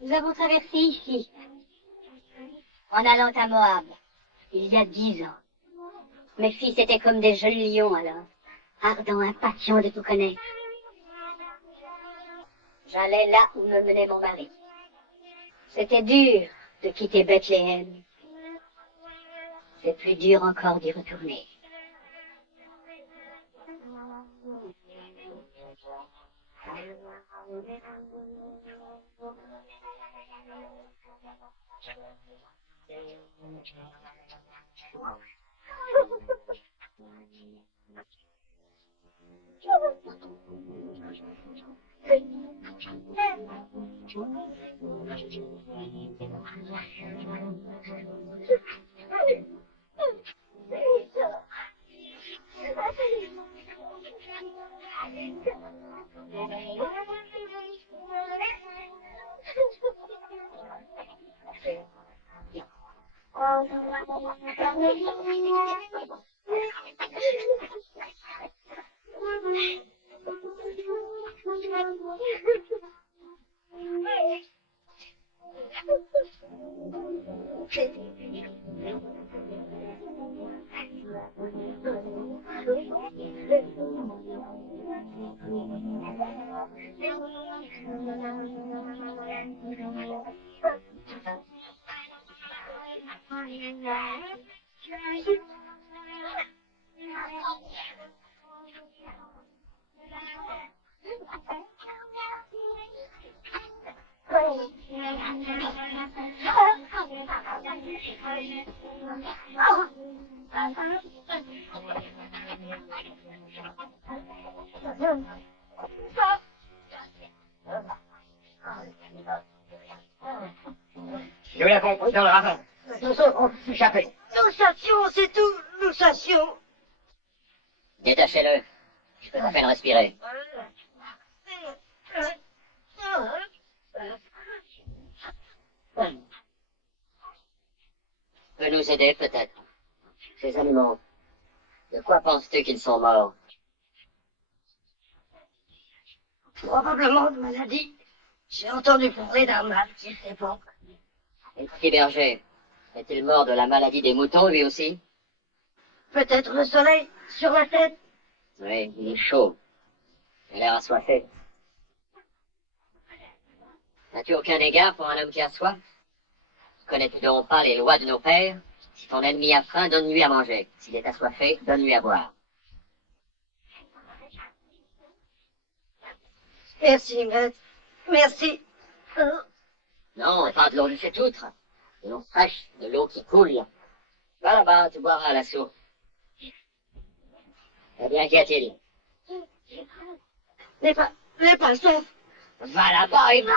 Nous avons traversé ici, en allant à Moab, il y a 10 ans. Mes fils étaient comme des jeunes lions alors, ardents, impatients de tout connaître. J'allais là où me menait mon mari. C'était dur de quitter Bethléem. C'est plus dur encore d'y retourner. Nous l'avons pris dans le ravin. Nous autres, on peut s'échapper. Nous sations, c'est tout, nous sations. Détachez-le. Je peux à peine respirer. Peut nous aider, peut-être. Ces animaux. De quoi penses-tu qu'ils sont morts? Probablement de maladie. J'ai entendu parler d'un mal qui se répand. Et le petit berger, est-il mort de la maladie des moutons, lui aussi? Peut-être le soleil sur la tête. Oui, il est chaud. Il a l'air assoiffé. N'as-tu aucun égard pour un homme qui a soif? Connais-tu donc pas les lois de nos pères? Si ton ennemi a faim, donne-lui à manger. S'il est assoiffé, donne-lui à boire. Merci, maître. Merci. Non, pas de l'eau de cette outre. De l'eau fraîche, de l'eau qui coule. Va là-bas, tu boiras à la source. Eh bien, qu'y a-t-il? Les passants. Va là-bas et bois!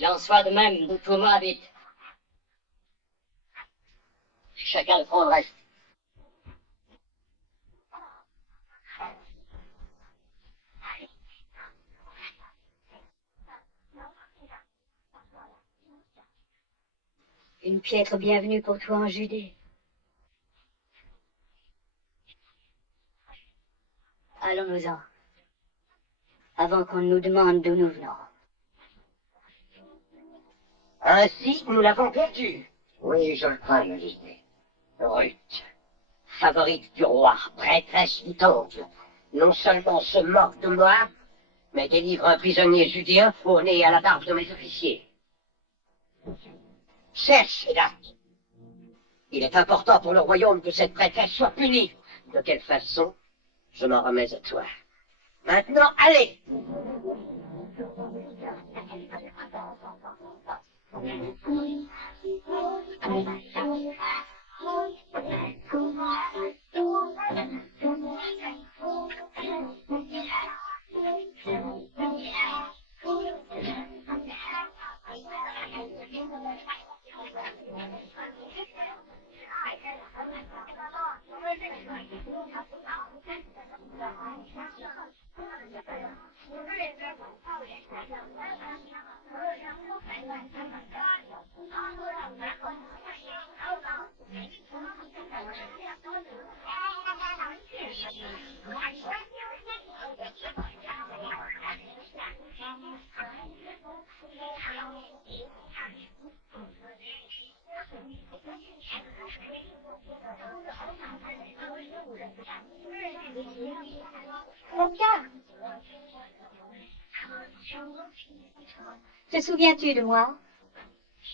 Il en soit de même de tout Moabite. Chacun prend le reste. Une piètre bienvenue pour toi en Judée. Allons-nous-en, avant qu'on nous demande d'où nous venons. Ainsi, nous l'avons perdu. Oui, je le crains, Majesté. Ruth, favorite du roi, prêtresse du temple, non seulement se moque de moi, mais délivre un prisonnier judéen au nez et à la barbe de mes officiers. Cherche, Hélas. Il est important pour le royaume que cette prêtresse soit punie. De quelle façon? Je m'en remets à toi. Maintenant, allez! Te souviens-tu de moi?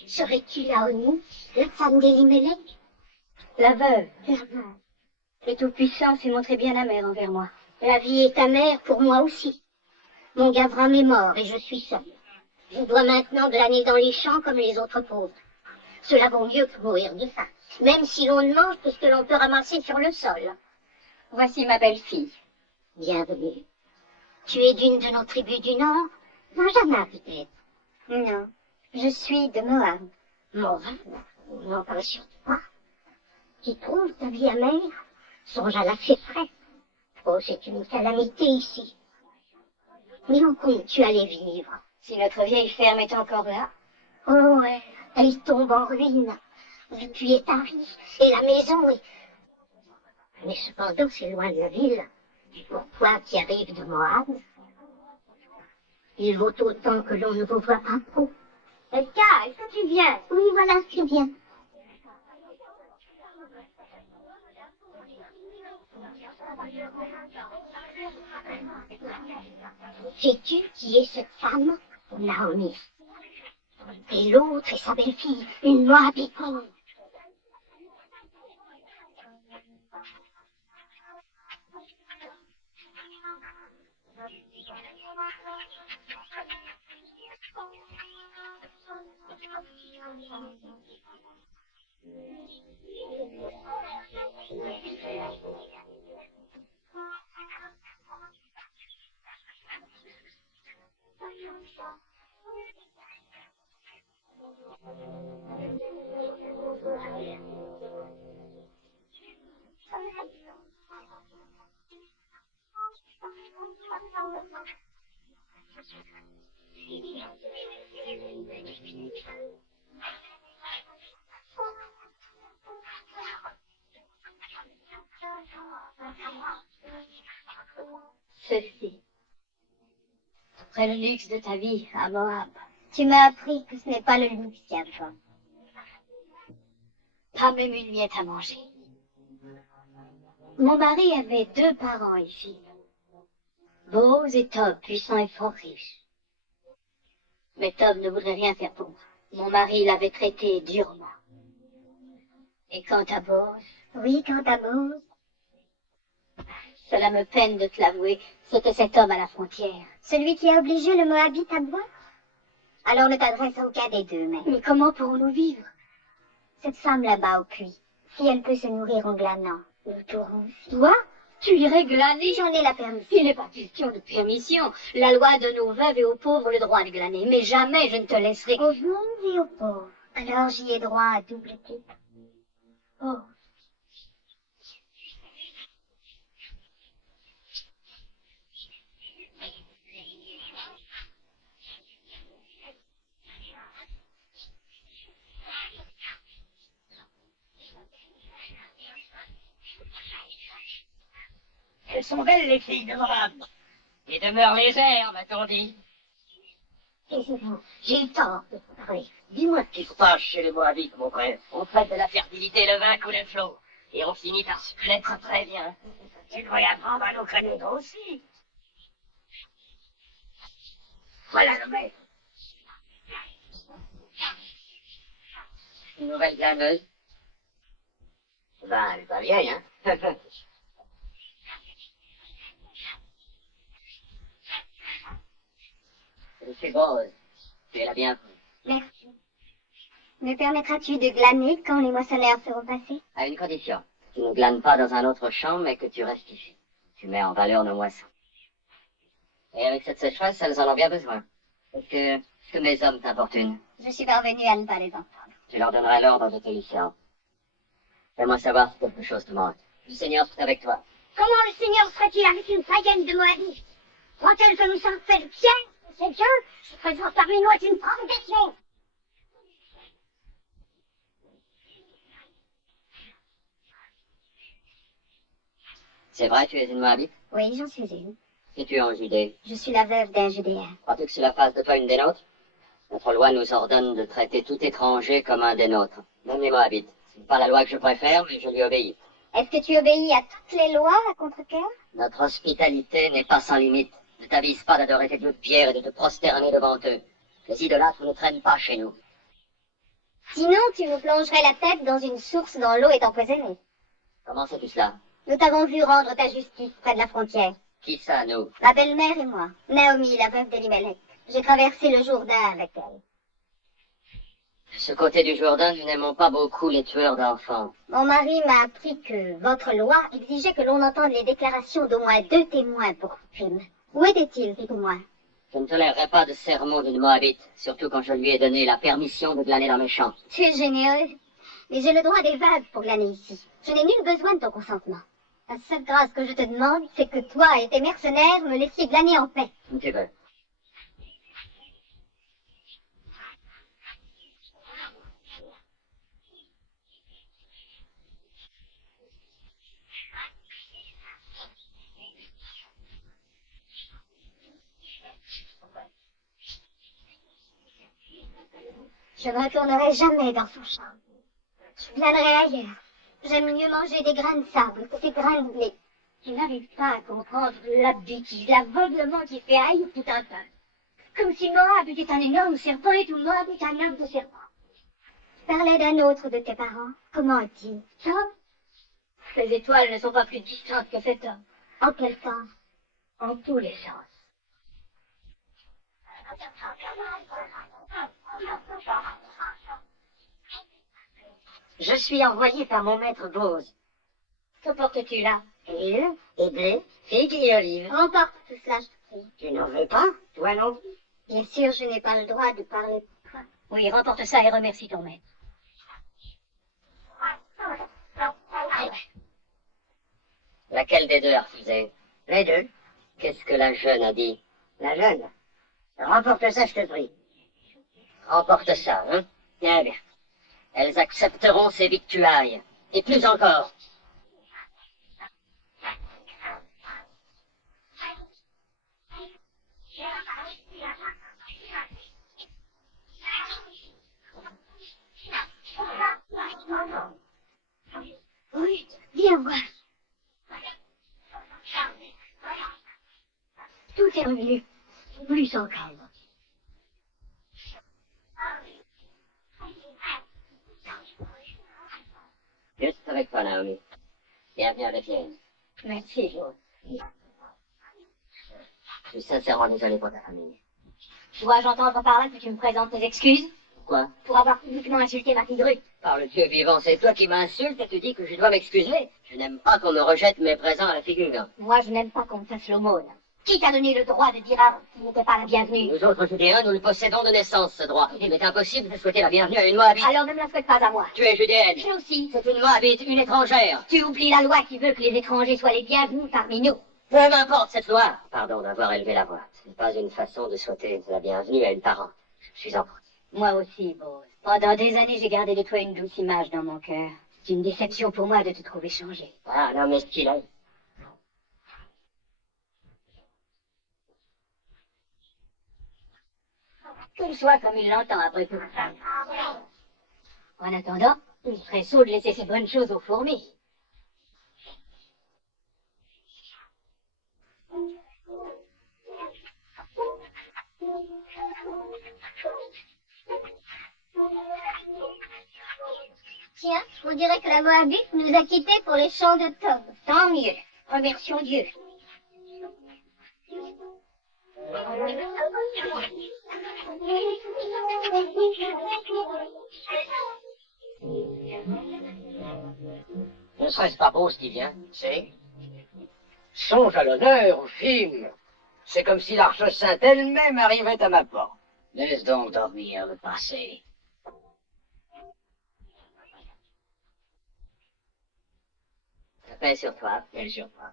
Serais-tu Naomi, la femme d'Elimelech? La veuve. La veuve. Le Tout-Puissant s'est montré bien amer envers moi. La vie est amère pour moi aussi. Mon Gavram est mort et je suis seule. Je dois maintenant glaner dans les champs comme les autres pauvres. Cela vaut mieux que mourir de faim, même si l'on ne mange que ce que l'on peut ramasser sur le sol. Voici ma belle-fille. Bienvenue. Tu es d'une de nos tribus du Nord? Benjamin, peut-être? Non, je suis de Moab. Moab? Non, pas surtout pas. Tu trouves ta vie amère? Songe à la sécheresse. Oh, c'est une calamité ici. Mais où comptes-tu aller vivre? Si notre vieille ferme est encore là. Oh, elle tombe en ruine. Le puits est avide et la maison est... Mais cependant, c'est loin de la ville. Et pour toi qui arrives de Moab, il vaut autant que l'on ne vous voit pas trop. Elka, est-ce que tu viens? Oui, voilà, je viens. Sais-tu qui est cette femme? Naomi. Et l'autre est sa belle-fille, une Moabite. Ceci. Après le luxe de ta vie à Moab, Tu m'as appris que ce n'est pas le luxe qui importe. pas même une miette à manger. Mon mari avait 2 parents ici. Boz et Tob, puissants et fort riches. Mais Tob ne voudrait rien faire pour moi. Mon mari l'avait traité durement. Et quant à Boz, Oui, quant à Boz, cela me peine de te l'avouer, c'était cet homme à la frontière. celui qui a obligé le Moabite à boire? Alors ne t'adresse à aucun des deux, Mais comment pourrons-nous vivre? Cette femme là-bas au puits, si elle peut se nourrir en glanant, nous pourrons aussi. Toi, tu irais glaner? J'en ai la permission. Il n'est pas question de permission. La loi donne aux veuves et aux pauvres le droit de glaner, mais jamais je ne te laisserai. Aux veuves et aux pauvres. Alors j'y ai droit à double titre. Oh. Elles sont belles, les filles de Moab. Et demeurent légères, m'a-t-on dit. Taisez-vous, j'ai eu tort de vous parler. Dis-moi ce qui se passe chez les Moabites, mon frère. On traite de la fertilité le vin coule le flot. Et on finit par se connaître très bien. Tu devrais apprendre à nous connaître aussi. Voilà le maître. Une nouvelle glaneuse. Ben, elle est pas vieille, hein. C'est Boz. Tu es la bienvenue. Merci. Me permettras-tu de glaner quand les moissonneurs seront passés? À une condition. Tu ne glanes pas dans un autre champ, mais que tu restes ici. Tu mets en valeur nos moissons. Et avec cette sécheresse, elles en ont bien besoin. Est-ce que mes hommes t'importunent? Je suis parvenue à ne pas les entendre. Tu leur donneras l'ordre de te laisser en. Fais-moi savoir si quelque chose te manque. Le Seigneur est avec toi. Comment le Seigneur serait-il avec une païenne de Moabite? Croit-elle que nous sommes faits de pierre? C'est Dieu. Ce présence parmi nous est une provocation. C'est vrai, tu es une Moabite? Oui, j'en suis une. Et tu es en Judée. Je suis la veuve d'un Judéen. Crois-tu que cela fasse de toi une des nôtres? Notre loi nous ordonne de traiter tout étranger comme un des nôtres, même les Moabites. Ce n'est pas la loi que je préfère, mais je lui obéis. Est-ce que tu obéis à toutes les lois à contre-cœur? Notre hospitalité n'est pas sans limite. Ne t'avise pas d'adorer tes dieux de pierre et de te prosterner devant eux. Les idolâtres ne traînent pas chez nous. Sinon, tu vous plongerais la tête dans une source dont l'eau est empoisonnée. Comment sais-tu cela? Nous t'avons vu rendre ta justice près de la frontière. Qui ça, nous? Ma belle-mère et moi. Naomi, la veuve d'Elimelech. J'ai traversé le Jourdain avec elle. De ce côté du Jourdain, nous n'aimons pas beaucoup les tueurs d'enfants. Mon mari m'a appris que votre loi exigeait que l'on entende les déclarations d'au moins 2 témoins pour crime. Où étaient-ils, ces témoins? Je ne tolérerai pas de sermon d'une Moabite, surtout quand je lui ai donné la permission de glaner dans mes champs. Tu es généreux, mais j'ai le droit des vagues pour glaner ici. Je n'ai nul besoin de ton consentement. La seule grâce que je te demande, c'est que toi et tes mercenaires me laissiez glaner en paix. Où tu veux. Je ne retournerai jamais dans son champ. Je glanerai ailleurs. J'aime mieux manger des grains de sable que des grains de blé. Je n'arrive pas à comprendre la bêtise, l'aveuglement qui fait haïr tout un peuple. Comme si Moab était un énorme serpent et tout Moab était un homme de serpent. Tu parlais d'un autre de tes parents. Comment est-il? Tom? Les étoiles ne sont pas plus distantes que cet homme. En quel sens? En tous les sens. Je suis envoyé par mon maître Bose. Que portes-tu là? Huile, et blé, figues et olives. Remporte tout cela, je te prie. Tu n'en veux pas? Toi non plus? Bien sûr, je n'ai pas le droit de parler pour toi. Oui, remporte ça et remercie ton maître. Laquelle des deux a refusé? Les deux. Qu'est-ce que la jeune a dit? La jeune. Remporte ça, je te prie. Remporte ça, hein? Bien, bien. Elles accepteront ces victuailles. Et plus encore. Oui, viens voir. Tout est revenu. Plus en calme. Juste avec toi, Naomi. Bienvenue à Bethléem. Merci, Joe. Je suis sincèrement désolé pour ta famille. Dois-je entendre par là que tu me présentes tes excuses? Quoi? Pour avoir publiquement insulté ma fille Ruth. Par le Dieu vivant, c'est toi qui m'insultes et tu dis que je dois m'excuser. Je n'aime pas qu'on me rejette mes présents à la figure. Moi, je n'aime pas qu'on me fasse l'aumône. Qui t'a donné le droit de dire à Ruth qu'il n'était pas la bienvenue? Nous autres Judéens, nous le possédons de naissance, ce droit. Il m'est impossible de souhaiter la bienvenue à une Moabite. Alors ne me la souhaite pas à moi. Tu es Judéenne. Je aussi. C'est une Moabite, une étrangère. Tu oublies la loi qui veut que les étrangers soient les bienvenus parmi nous. Peu m'importe cette loi. Pardon d'avoir élevé la voix. Ce n'est pas une façon de souhaiter la bienvenue à une parente. Je suis emporté. Moi aussi, Bose. Pendant des années, j'ai gardé de toi une douce image dans mon cœur. C'est une déception pour moi de te trouver changé. Ah, non, mais ce qu'il est. Qu'il soit comme il l'entend après tout. En attendant, il serait sot de laisser ces bonnes choses aux fourmis. Tiens, on dirait que la Moabite nous a quittés pour les champs de Tob. Tant mieux. Remercions Dieu. Ne serait-ce pas beau ce qui vient, c'est? Songe à l'honneur, au film. C'est comme si l'Arche Sainte elle-même arrivait à ma porte. Laisse donc dormir le passé. La paix sur toi. Quelle sur toi.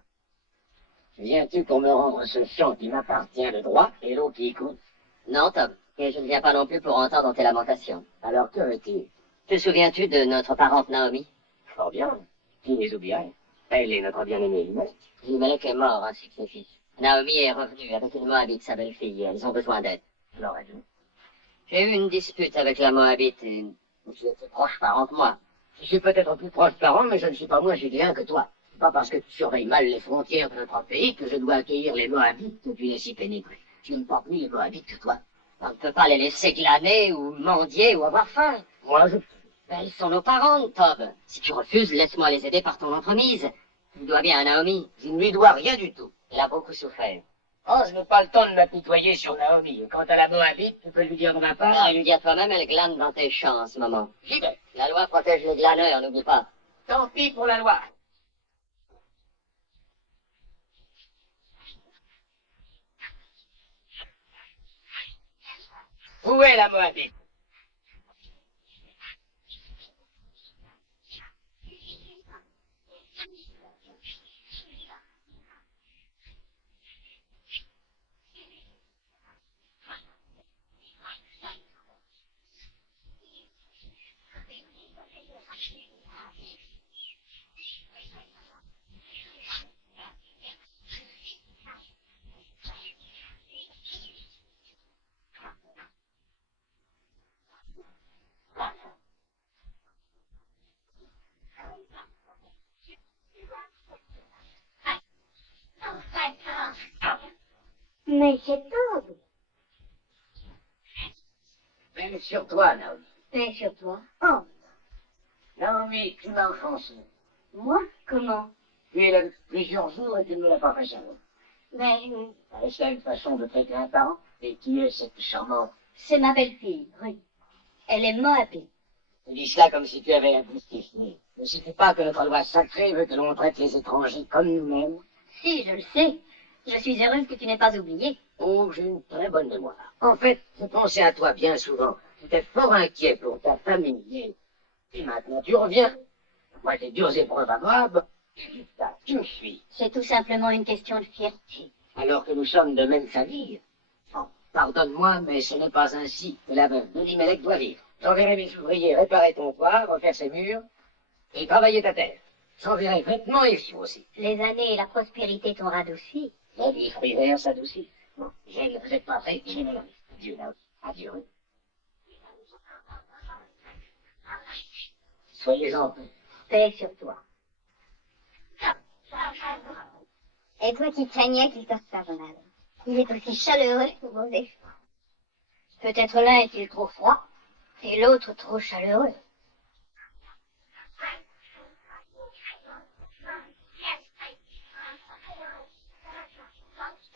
Viens-tu pour me rendre ce chant qui m'appartient de droit et l'eau qui y coule? Non, Tom. Et je ne viens pas non plus pour entendre tes lamentations. Alors que veut-il? Te souviens-tu de notre parente Naomi? Fort bien. Qui les oublierait? Elle est notre bien-aimée Elimelech. Elimelech est mort ainsi que ses fils. Naomi est revenue avec une Moabite, sa belle-fille, et elles ont besoin d'aide. Je l'aurais dû. J'ai eu une dispute avec la Moabite et tu es plus proche parent que moi. Je suis peut-être plus proche parent, mais je ne suis pas moins judéen que toi. C'est pas parce que tu surveilles mal les frontières de notre pays que je dois accueillir les Moabites que tu les si pénibles. Tu ne portes ni les Moabites que toi. On ne peut pas les laisser glaner ou mendier ou avoir faim. Moi, je... Elles sont nos parentes, Tob. Si tu refuses, laisse-moi les aider par ton entremise. Tu dois bien à Naomi. Je ne lui dois rien du tout. Elle a beaucoup souffert. Oh, je n'ai pas le temps de m'apitoyer sur Naomi. Quant à la Moabite, tu peux lui dire de ma part. Ah, lui dire toi-même, elle glane dans tes champs en ce moment. J'y vais. La loi protège les glaneurs, n'oublie pas. Tant pis pour la loi. Où est la Moabite? Mais c'est Todd. Même sur toi, Naomi. Et sur toi. Oh, Naomi, tu m'as offensé. moi? Comment? Tu es là depuis plusieurs jours et tu ne me l'as pas fait savoir. Mais Est-ce une façon de traiter un parent? Et qui est cette charmante? c'est ma belle-fille, Ruth. Elle est moabite. Tu dis cela comme si tu avais la justifié. Ne sais-tu pas que notre loi sacrée veut que l'on traite les étrangers comme nous-mêmes? Si, je le sais. Je suis heureuse que tu n'aies pas oublié. Oh, j'ai une très bonne mémoire. En fait, je pensais à toi bien souvent. J'étais fort inquiet pour ta famille. Et maintenant, tu reviens. Moi, j'ai dures épreuves à Moab. Résultat, tu me suis. C'est tout simplement une question de fierté. Alors que nous sommes de même famille. Oh, pardonne-moi, mais ce n'est pas ainsi que la veuve d'Elimelech doit vivre. J'enverrai mes ouvriers réparer ton toit, refaire ses murs, et travailler ta terre. J'enverrai vêtements et vivre aussi. Les années et la prospérité t'ont radouci. La vie fruits verts s'adoucit. Bon, je ne vous êtes pas prêts, je vais Adieu, là. Adieu. Soyez en paix. Paix sur toi. Et toi qui craignais qu'il te fasse mal. Il est aussi chaleureux que vos efforts. Peut-être l'un est-il trop froid, et l'autre trop chaleureux.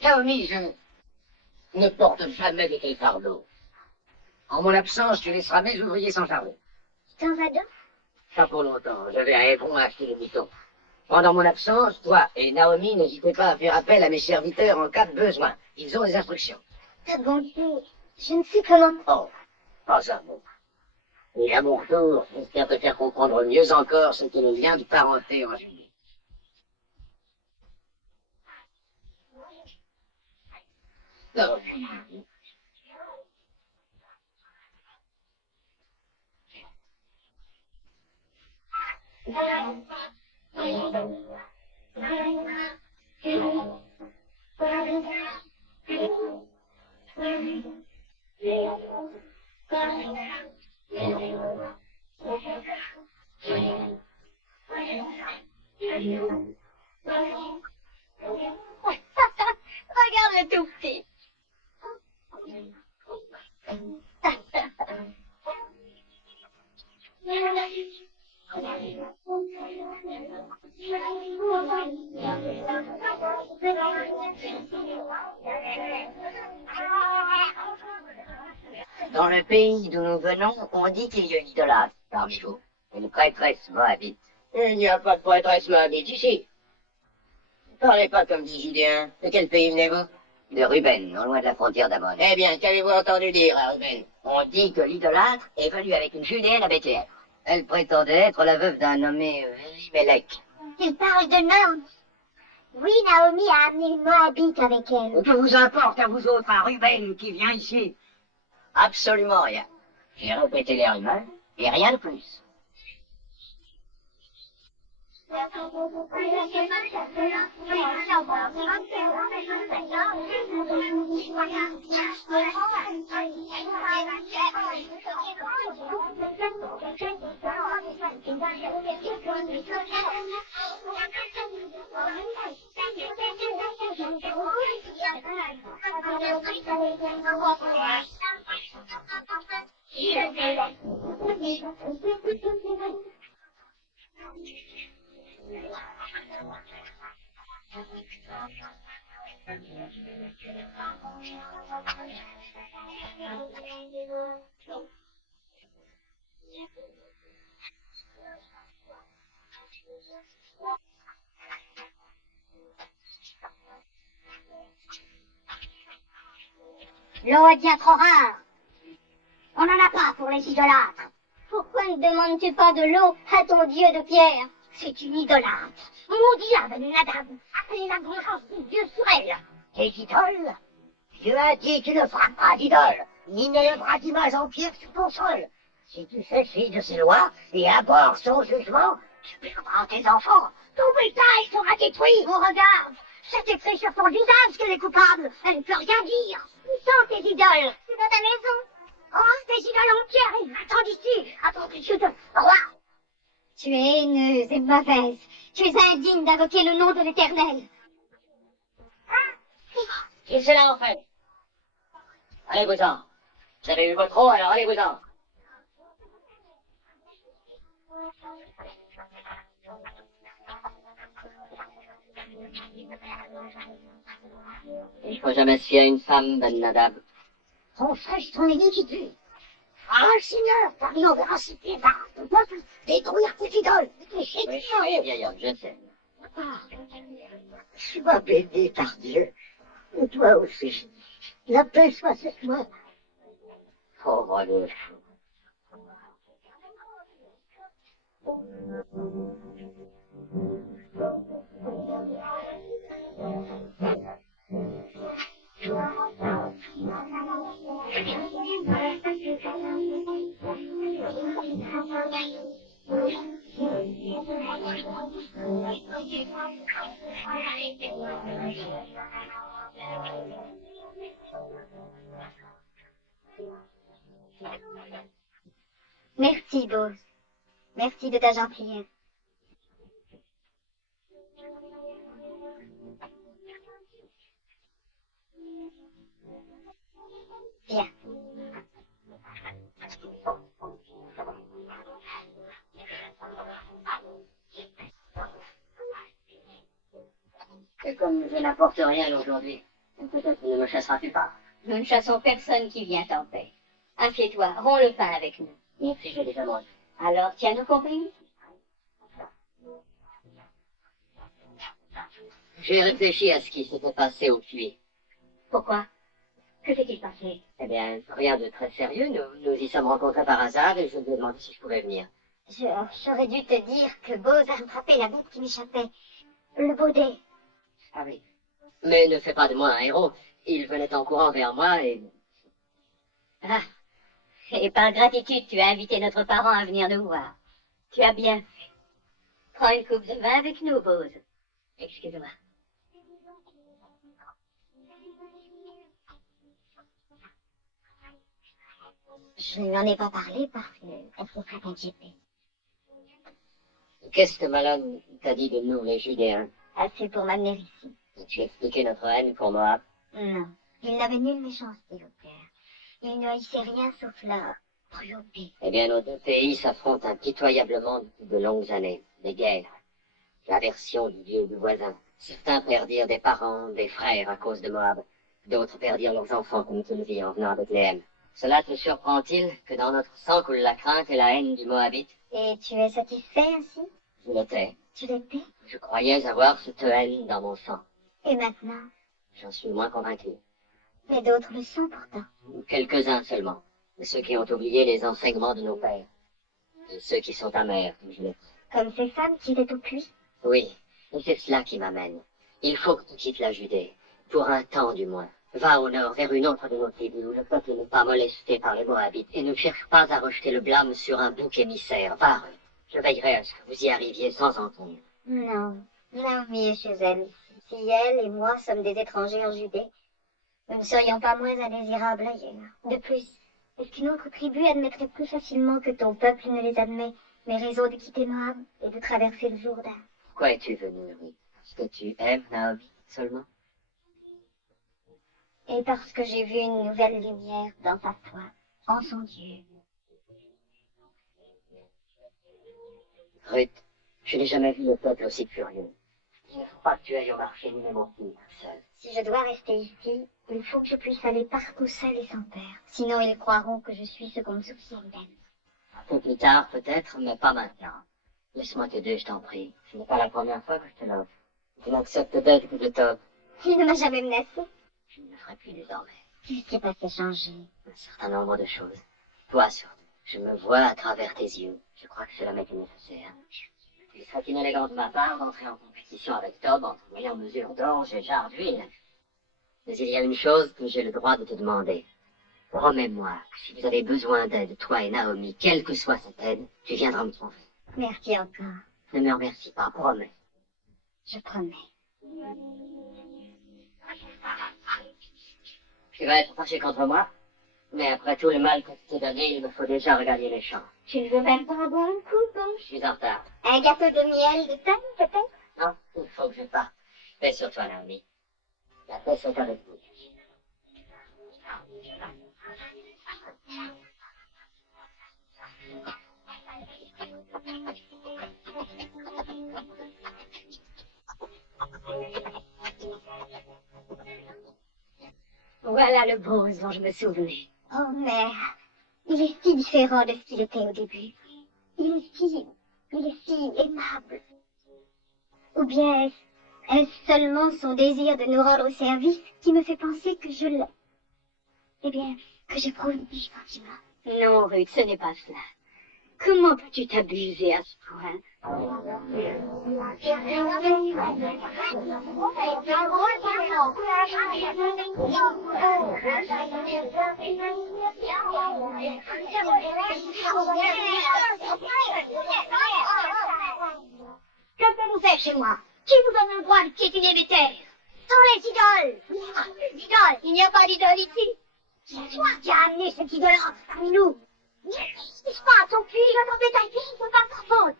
Naomi, je ne porte jamais de tes fardeaux. En mon absence, tu laisseras mes ouvriers s'en charger. Tu t'en vas donc? Pas pour longtemps, je vais à Hébron acheter des moutons. Pendant mon absence, toi et Naomi n'hésitez pas à faire appel à mes serviteurs en cas de besoin. Ils ont des instructions. Ta bonté, je ne sais comment. Oh, pas un mot. Et à mon retour, j'espère te faire comprendre mieux encore ce que le lien de parenté en Julie. Non. Regarde le tout petit. Dans le pays d'où nous venons, on dit qu'il y a une idolâtre parmi vous. Une prêtresse moabite. Il n'y a pas de prêtresse moabite ici. Ne parlez pas comme dit Gideon. De quel pays venez-vous? De Ruben, non loin de la frontière d'Amon. Eh bien, qu'avez-vous entendu dire à Ruben? On dit que l'idolâtre est venu avec une Judéenne à Bethléem. Elle prétendait être la veuve d'un nommé Elimelech. Il parle de Naomi. Oui, Naomi a amené une Moabite avec elle. Que vous importe à vous autres un Ruben qui vient ici? Absolument rien. J'ai répété les rumeurs et rien de plus. L'eau est bien trop rare. On n'en a pas pour les idolâtres. Pourquoi ne demandes-tu pas de l'eau à ton dieu de pierre? C'est une idolâtre. Maudit Abinadab. Appelez la vengeance du Dieu sur elle. Tes idoles? Dieu a dit tu ne feras pas d'idole, ni ne lèveras d'image en pierre sur ton sol. Si tu fais fi de ces lois et abords son jugement, tu perdras tes enfants. Ton bétail sera détruit. On regarde. C'est écrit sur son visage qu'elle est coupable. Elle ne peut rien dire. Où sont tes idoles? C'est dans ta maison. Oh, tes idoles en pierre, attends d'ici, attends que je te roi. Tu es haineuse et mauvaise. Tu es indigne d'invoquer le nom de l'Éternel. Et c'est là, en fait. Allez-vous-en. Vous avez eu votre eau, alors allez-vous-en. Il faut jamais se fier à une femme, Ben Nadab. Son fraîche ton iniquité. Ah, Seigneur, car il enverra ses pieds par ton peuple, détruire tes idoles, Oui, vieil homme, je sais. Sois béni par Dieu, et toi aussi. La paix soit sur toi. Pauvre Dieu. Merci, Bose. Merci de ta gentillesse. Viens. Et comme je n'apporte rien aujourd'hui, peut-être ne me chasseras-tu pas. Nous ne chassons personne qui vient en paix. Assieds-toi, romps le pain avec nous. Merci, j'ai déjà mangé. Alors, tiens-nous compagnie. J'ai réfléchi à ce qui s'était passé au puits. Pourquoi? Que s'est-il passé? Eh bien, rien de très sérieux. Nous y sommes rencontrés par hasard et je lui ai demandé si je pouvais venir. J'aurais dû te dire que Bose a attrapé la bête qui m'échappait. Le baudet. Ah oui. Mais ne fais pas de moi un héros. Il venait en courant vers moi et... Ah. Et par gratitude, tu as invité notre parent à venir nous voir. Tu as bien fait. Prends une coupe de vin avec nous, Bose. Excuse-moi. Je n'en ai pas parlé parce qu'elle se serait inquiétée. Qu'est-ce que Malone t'a dit de nous, les Judéens? Assez pour m'amener ici. Tu as expliqué notre haine pour Moab? Non. Il n'avait nulle méchanceté au père. Il ne haïssait rien sauf la cruauté. Eh bien, nos deux pays s'affrontent impitoyablement depuis de longues années. Des guerres. L'aversion du dieu du voisin. Certains perdirent des parents, des frères à cause de Moab. D'autres perdirent leurs enfants comme tu le vis en venant à Bethléem. Cela te surprend-il que dans notre sang coule la crainte et la haine du Moabite? Et tu es satisfait ainsi? Je l'étais. Tu l'étais? Je croyais avoir cette haine dans mon sang. Et maintenant? J'en suis moins convaincu. Mais d'autres le sont pourtant. Quelques-uns seulement. Mais ceux qui ont oublié les enseignements de nos pères. Et ceux qui sont amers, comme je l'ai dit. Comme ces femmes qui étaient au puits? Oui, et c'est cela qui m'amène. Il faut que tu quittes la Judée. Pour un temps du moins. Va au nord, vers une autre de nos tribus, où le peuple n'est pas molesté par les Moabites, et ne cherche pas à rejeter le blâme sur un bouc émissaire. Va, Ruth. Je veillerai à ce que vous y arriviez sans entendre. Non. Naomi est chez elle. Si elle et moi sommes des étrangers en Judée, nous ne serions pas moins indésirables ailleurs. De plus, est-ce qu'une autre tribu admettrait plus facilement que ton peuple ne les admet mes raisons de quitter Moab et de traverser le Jourdain? Pourquoi es-tu venue, Ruth? Parce que tu aimes Naomi seulement? Et parce que j'ai vu une nouvelle lumière dans sa foi, en son Dieu. Ruth, je n'ai jamais vu le peuple aussi furieux. Il ne faut pas que tu ailles au marché ni même au puits, seul. Si je dois rester ici, il faut que je puisse aller partout seul et sans père. Sinon, ils croiront que je suis ce qu'on me soupçonne d'être. Un peu plus tard, peut-être, mais pas maintenant. Laisse-moi t'aider, je t'en prie. Ce n'est pas la première fois que je te l'offre. Tu n'acceptes d'être que de top. Il ne m'a jamais menacé. Je ne le ferai plus désormais. Qu'est-ce qui t'a fait changer? Un certain nombre de choses. Toi surtout. Je me vois à travers tes yeux. Je crois que cela m'était nécessaire. Il serait inélégant de ma part d'entrer en compétition avec Tob en te voyant mesure d'orge et jarre d'huile. Mais il y a une chose que j'ai le droit de te demander. Promets-moi que si vous avez besoin d'aide, toi et Naomi, quelle que soit cette aide, tu viendras me trouver. Merci encore. Ne me remercie pas, promets. Je promets. Tu vas être fâché contre moi, mais après tout le mal que tu t'es donné, il me faut déjà regarder les champs. Tu ne veux même pas boire un coup, bon? Je suis en retard. Un gâteau de miel de thym, peut-être? Non, il faut que je parte. Paix sur toi, Naomi. La paix soit avec vous. Voilà le Bruce dont je me souvenais. Oh, mère, il est si différent de ce qu'il était au début. Il est si aimable. Ou bien est-ce seulement son désir de nous rendre service qui me fait penser que je l'aime? Eh bien, que j'éprouve des sentiments. Non, Ruth, ce n'est pas cela. Comment peux-tu t'abuser à ce point? Que faites-vous faire chez moi? Qui vous donne le droit de piétiner mes terres? Sans les idoles! Les idoles! Il n'y a pas d'idole ici! C'est toi qui as amené cette idolâtre parmi nous! Qu'est-ce qui se passe? On fuit, je t'en bétail, c'est pas sa faute!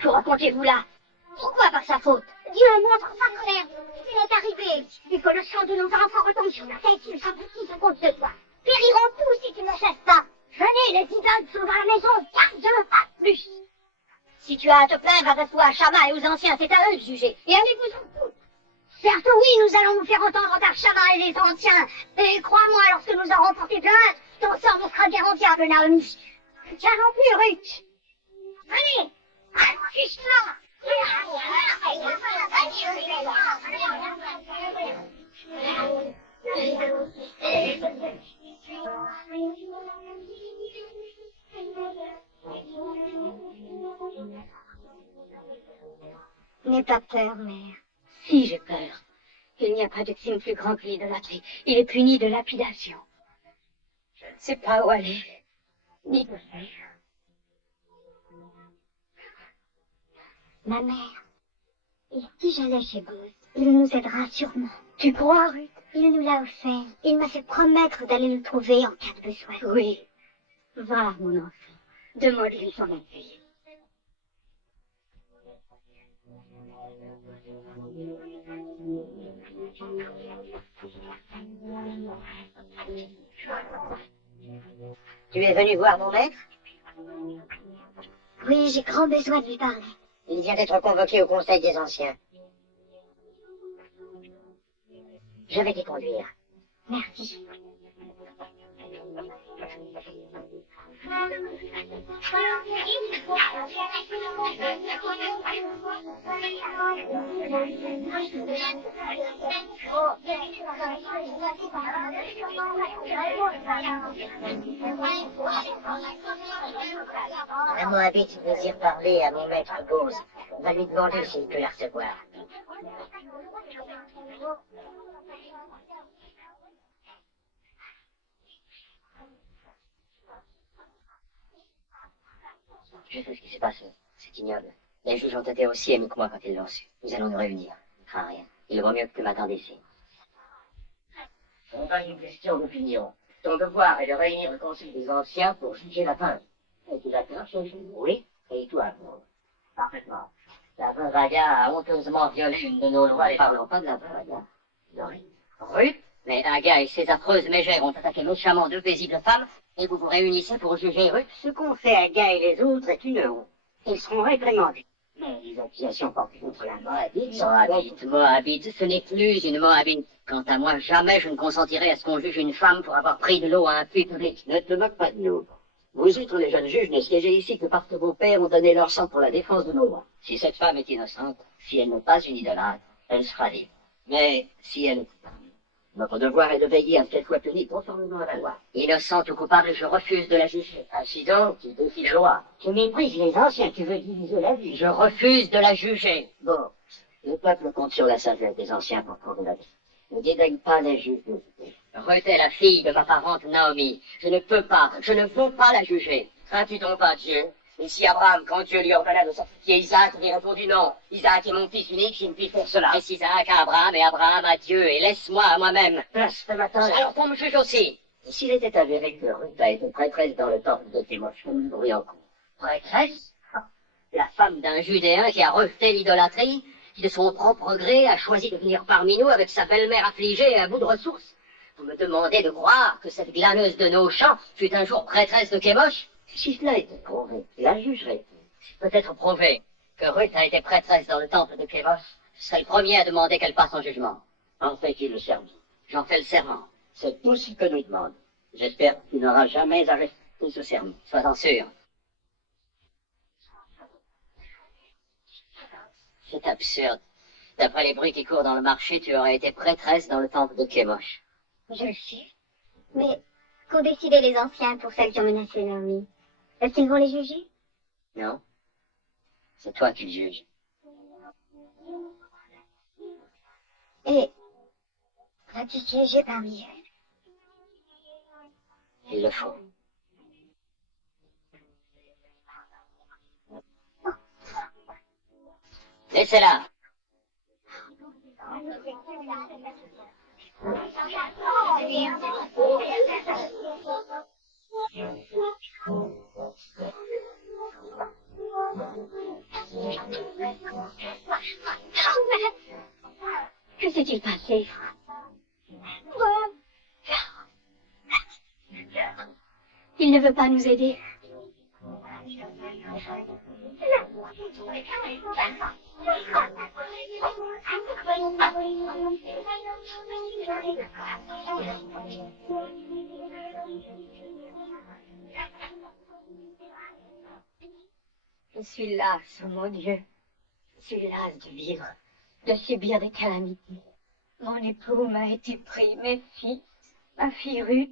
Que racontez-vous là? Pourquoi par sa faute? Dieu montre sa colère! Ce qui est arrivé! Il faut le sang de nos enfants retombe sur la tête, ils sont tous à cause de toi! Périront tous si tu ne chasses pas! Venez, les idoles sont dans la maison, garde-le pas plus! Si tu as à te plaindre, adresse-toi à Shama et aux anciens, c'est à eux de juger. Et allez-vous en foutre. Certes, oui, nous allons nous faire entendre par Shama et les anciens. Et crois-moi, lorsque nous aurons porté plainte, ton sort nous sera garantiable, Naomi. Tiens non plus, Ruth. Allez, juste là. N'aie pas peur, mère. Si j'ai peur. Il n'y a pas de crime plus grand que l'idolâtrie. Il est puni de lapidation. Je ne sais pas où aller, ni quoi faire. Ma mère, et si j'allais chez Bruce, il nous aidera sûrement. Tu crois, Ruth? Il nous l'a offert. Il m'a fait promettre d'aller nous trouver en cas de besoin. Oui. Va, mon enfant. Demande-lui son appui. Tu es venu voir mon maître? Oui, j'ai grand besoin de lui parler. Il vient d'être convoqué au Conseil des Anciens. Je vais t'y conduire. Merci. Un Moabite désire parler à mon maître Bose. On va lui demander s'il peut la recevoir. Je sais ce qui s'est passé. C'est ignoble. Les juges ont été aussi émus que moi quand ils l'ont su. Nous allons nous réunir. Ne crains rien. Il vaut mieux que tu m'attendes ici. Ce n'est pas une question d'opinion. Ton devoir est de réunir le Conseil des Anciens pour juger la fin. Es-tu d'accord, chérie? Oui. Et toi, Maud? Parfaitement. La veuve Aga a honteusement violé une de nos lois. Ne parlons pas de la veuve Aga. Ruth? Mais Aga et ses affreuses mégères ont attaqué méchamment deux paisibles femmes, et vous vous réunissez pour juger Ruth? Ce qu'ont fait Aga et les autres est une honte. Ils seront réprimandés. Mais les accusations portées contre la Moabite... Moabite, ce n'est plus une Moabite. Quant à moi, jamais je ne consentirai à ce qu'on juge une femme pour avoir pris de l'eau à un puits public. Ne te moque pas de nous. Vous autres, les jeunes juges, ne siégez ici que parce que vos pères ont donné leur sang pour la défense de nos lois. Si cette femme est innocente, si elle n'est pas une idolâtre, elle sera libre. Mais si elle est coupable, notre devoir est de veiller à ce qu'elle soit punie conformément à la loi. Innocente ou coupable, je refuse de la juger. Ainsi donc, tu défies la loi. Tu méprises les anciens, tu veux diviser la vie. Je refuse de la juger. Bon, le peuple compte sur la sagesse des anciens pour trouver la vie. Ne dédaigne pas les juges. Ruth est la fille de ma parente Naomi. Je ne veux pas la juger. Crains-tu donc pas Dieu? Et si Abraham, quand Dieu lui ordonna de sacrifier Isaac, lui répondu non, Isaac est mon fils unique, je ne puis faire cela. Laisse Isaac à Abraham et Abraham à Dieu, et laisse-moi à moi-même. Blasphémateur. Alors qu'on me juge aussi. Et s'il était avéré que Ruth a été prêtresse dans le temple de Kémosh, comme nous brûlons en cours. Prêtresse? La femme d'un Judéen qui a rejeté l'idolâtrie, qui de son propre gré a choisi de venir parmi nous avec sa belle-mère affligée et à bout de ressources. Vous me demandez de croire que cette glaneuse de nos champs fut un jour prêtresse de Kémosh? Si cela était prouvé, la jugerait. C'est peut-être prouvé que Ruth a été prêtresse dans le temple de Kémosh. Je serai le premier à demander qu'elle passe en jugement. En fait-il le serment? J'en fais le serment. C'est tout ce que nous demande. J'espère que tu n'auras jamais à respecter ce serment. Sois-en sûr. C'est absurde. D'après les bruits qui courent dans le marché, tu aurais été prêtresse dans le temple de Kémosh. Je le sais. Mais qu'ont décidé les anciens pour celles qui ont menacé Naomi? Est-ce qu'ils vont les juger? Non. C'est toi qui le juges. Et vas-tu siéger parmi elles? Il le faut. Laissez-la. Que s'est-il passé? Il ne veut pas nous aider. Je suis lasse, oh mon Dieu. Je suis lasse de vivre, de subir des calamités. Mon époux m'a été pris, mes fils, ma fille Ruth.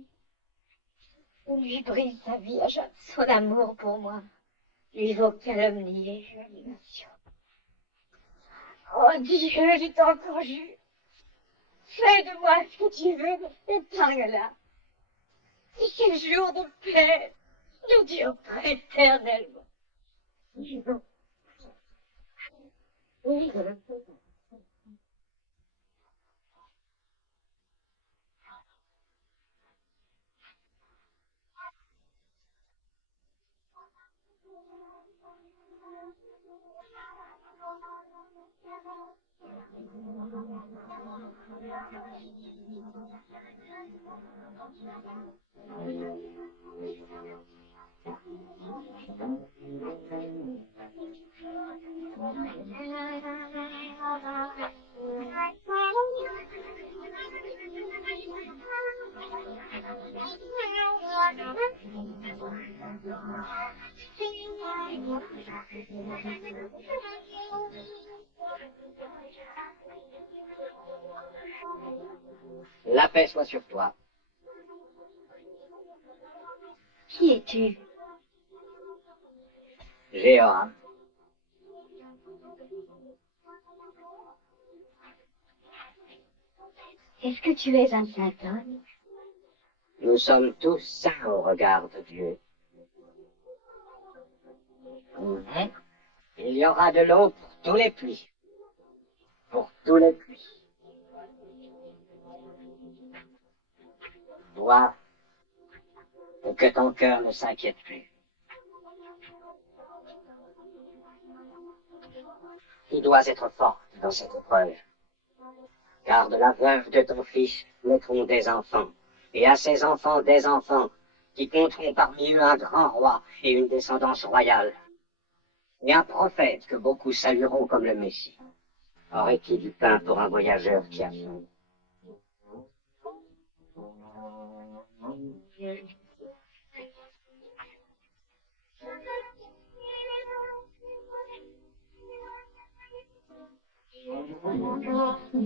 Lui brise sa vie à jamais. Son amour pour moi lui vaut calomnie et humiliation. Oh Dieu, je t'en conjure. Fais de moi ce que tu veux, épargne-la. Si ces jours de paix ne durent pas éternellement. La paix soit sur toi. Qui es-tu? Jéhoram. Est-ce que tu es un saint homme? Nous sommes tous saints au regard de Dieu. Il y aura de l'eau pour tous les pluies. Pour tous les pluies. Bois, et que ton cœur ne s'inquiète plus. Tu dois être forte dans cette épreuve. Car de la veuve de ton fils naîtront des enfants, et à ces enfants des enfants, qui compteront parmi eux un grand roi et une descendance royale. Et un prophète que beaucoup salueront comme le Messie. Aurait-il du pain pour un voyageur qui a faim? Si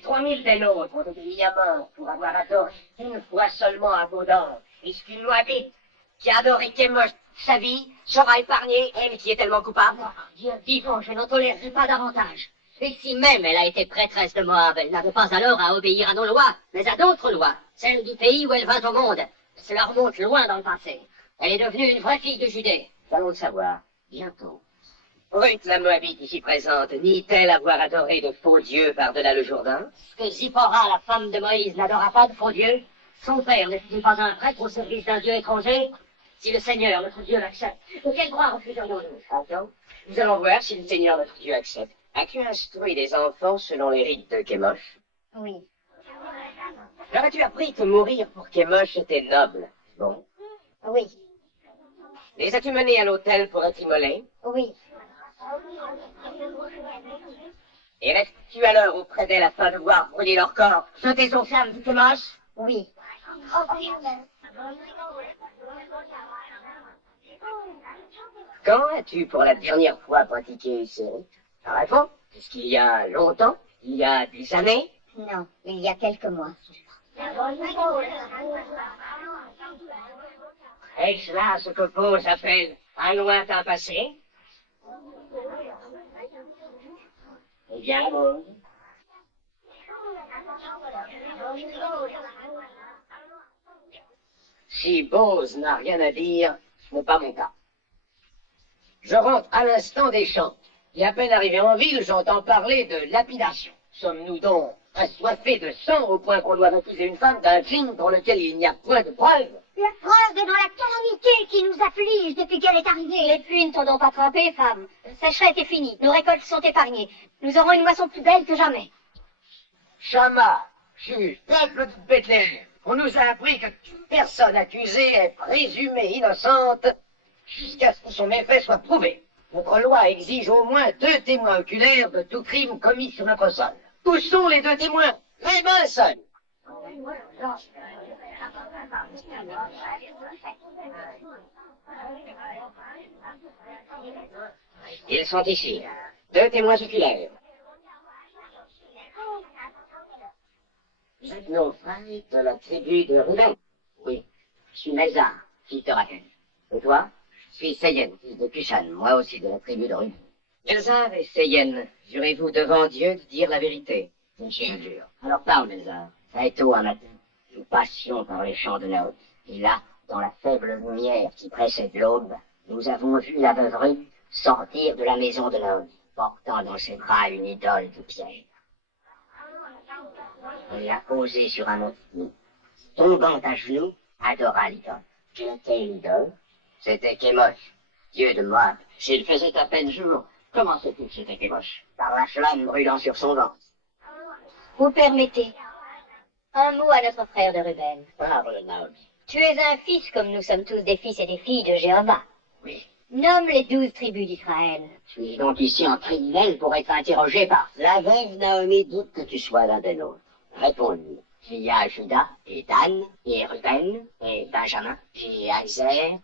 3000 des nôtres ont été mis à mort pour avoir adoré une fois seulement à Gaudan, est-ce qu'une Moabite qui a adoré Kémosh sa vie sera épargnée, elle qui est tellement coupable? Dieu vivant, je n'en tolérerai pas davantage. Et si même elle a été prêtresse de Moab, elle n'avait pas alors à obéir à nos lois, mais à d'autres lois, celles du pays où elle vint au monde. Cela remonte loin dans le passé. Elle est devenue une vraie fille de Judée. Nous allons le savoir, bientôt. Ruth, la Moabite ici présente, nie-t-elle avoir adoré de faux dieux par-delà le Jourdain? Est-ce que Zipporah, la femme de Moïse, n'adora pas de faux dieux? Son père ne fut-il pas un prêtre au service d'un dieu étranger? Si le Seigneur, notre Dieu, l'accepte, de quel droit refuserions-nous? Attends, nous allons voir si le Seigneur, notre Dieu, accepte. As-tu instruit les enfants selon les rites de Kémosh? Oui. As-tu appris que mourir pour Kémosh était noble? Bon. Oui. Les as-tu menés à l'autel pour être immolés? Oui. Et restes-tu alors auprès d'elle afin de voir brûler leur corps, jeter aux flammes du Kémosh? Oui. Quand as-tu pour la dernière fois pratiqué ces rites? Réponds. Est-ce qu'il y a longtemps? Il y a des années? Non, il y a quelques mois. Est-ce là ce que Pose appelle un lointain passé? Eh bien, bon. Si Bose n'a rien à dire, ce n'est pas mon cas. Je rentre à l'instant des champs, et à peine arrivé en ville, j'entends parler de lapidation. Sommes-nous donc assoiffés de sang au point qu'on doit accuser une femme d'un crime pour lequel il n'y a point de preuve? La preuve est dans la calamité qui nous afflige depuis qu'elle est arrivée. Les pluies ne t'ont donc pas trempé, femme. La sécheresse est finie, nos récoltes sont épargnées. Nous aurons une moisson plus belle que jamais. Chama, juge, peuple de Bethléem, on nous a appris que toute personne accusée est présumée innocente jusqu'à ce que son méfait soit prouvé. Notre loi exige au moins 2 témoins oculaires de tout crime commis sur notre sol. Où sont les 2 témoins? Les mains seules. Ils sont ici. 2 témoins oculaires. Vous êtes nos frères de la tribu de Ruben? Oui. Je suis Melzar, fils de Rachel. Et toi? Je suis Seyen, fils de Kushan, moi aussi de la tribu de Ruben. Melzar et Seyen, jurez-vous devant Dieu de dire la vérité? Je jure. Alors parle, Melzar. Très tôt un matin, nous passions par les champs de Nod. Et là, dans la faible lumière qui précède l'aube, nous avons vu la veuve Ruth sortir de la maison de Nod, portant dans ses bras une idole de pierre. Elle l'a posée sur un autre pied. Tombant à genoux, adora l'idole. Quelle était l'idole? C'était Kémosh, dieu de Moab. S'il faisait à peine jour, comment sait-il que c'était Kémosh? Par la flamme brûlant sur son ventre. Vous permettez un mot à notre frère de Ruben. Parle, Naomi. Tu es un fils comme nous sommes tous des fils et des filles de Jéhovah. Oui. Nomme les 12 tribus d'Israël. Suis-je donc ici en criminel pour être interrogé par... La veuve Naomi doute que tu sois l'un des nôtres. Réponds-lui. Il y a Judas, et Dan, et Ruben, et Benjamin, et Azer.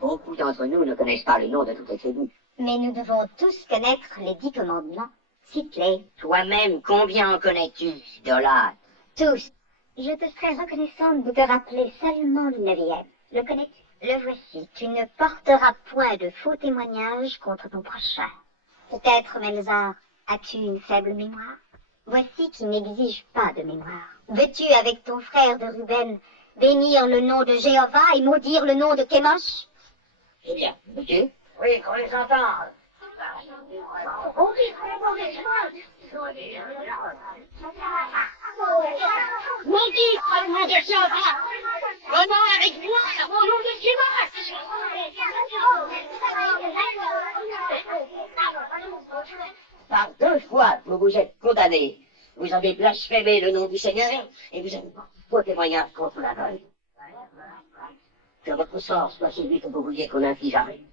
Beaucoup d'entre nous ne connaissent pas le nom de toutes les tribus. Mais nous devons tous connaître les 10 commandements. Cite-les. Toi-même, combien en connais-tu, idolâtre? Tous. Je te serais reconnaissante de te rappeler seulement le 9e. Le connais-tu? Le voici. Tu ne porteras point de faux témoignages contre ton prochain. Peut-être, Melzar, as-tu une faible mémoire? Voici qui n'exige pas de mémoire. Veux-tu, avec ton frère de Ruben, bénir le nom de Jéhovah et maudire le nom de Kémosh? Eh bien, veux-tu? Oui, qu'on les entende. Mon titre, mon de Santa, venons avec moi, mon nom de Dimanche. Par 2 fois, vous vous êtes condamné. Vous avez blasphémé le nom du Seigneur et vous avez porté faux témoignage contre la veuve. Que votre sort soit celui que vous vouliez qu'on inflige à lui.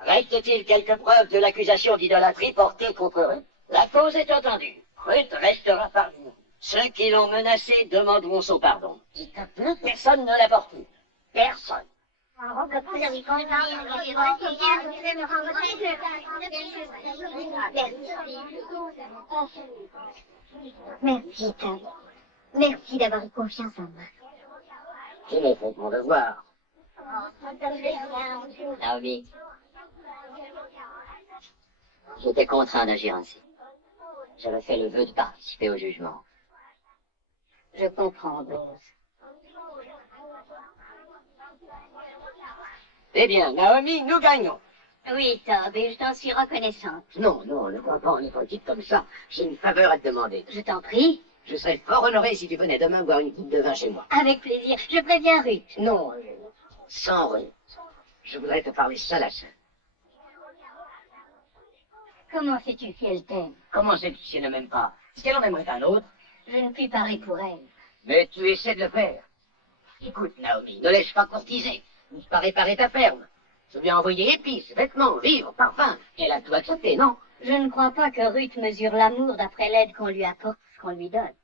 Reste-t-il quelques preuves de l'accusation d'idolâtrie portée contre eux? La cause est entendue. Ruth restera parmi nous. Ceux qui l'ont menacé demanderont son pardon. Et que plus personne ne l'apporte. Personne. Merci, Tom. Merci d'avoir eu confiance en moi. Je l'ai fait mon devoir. Naomi, j'étais contraint d'agir ainsi. J'avais fait le vœu de participer au jugement. Je comprends, Bruce. Eh bien, Naomi, nous gagnons. Oui, Tob, et je t'en suis reconnaissante. Non, non, ne crois pas en être type comme ça. J'ai une faveur à te demander. Je t'en prie. Je serais fort honoré si tu venais demain boire une coupe de vin chez moi. Avec plaisir. Je préviens Ruth. Non, sans Ruth. Je voudrais te parler seul à seul. Comment sais-tu si elle t'aime? Comment sais-tu si elle ne m'aime pas? Est-ce qu'elle en aimerait un autre? Je ne puis parler pour elle. Mais tu essaies de le faire. Écoute, Naomi, ne laisse pas courtiser. Tu pas réparer ta ferme. Je lui ai envoyé épices, vêtements, vivres, parfums. Elle a tout accepté, non? Je ne crois pas que Ruth mesure l'amour d'après l'aide qu'on lui apporte, ce qu'on lui donne.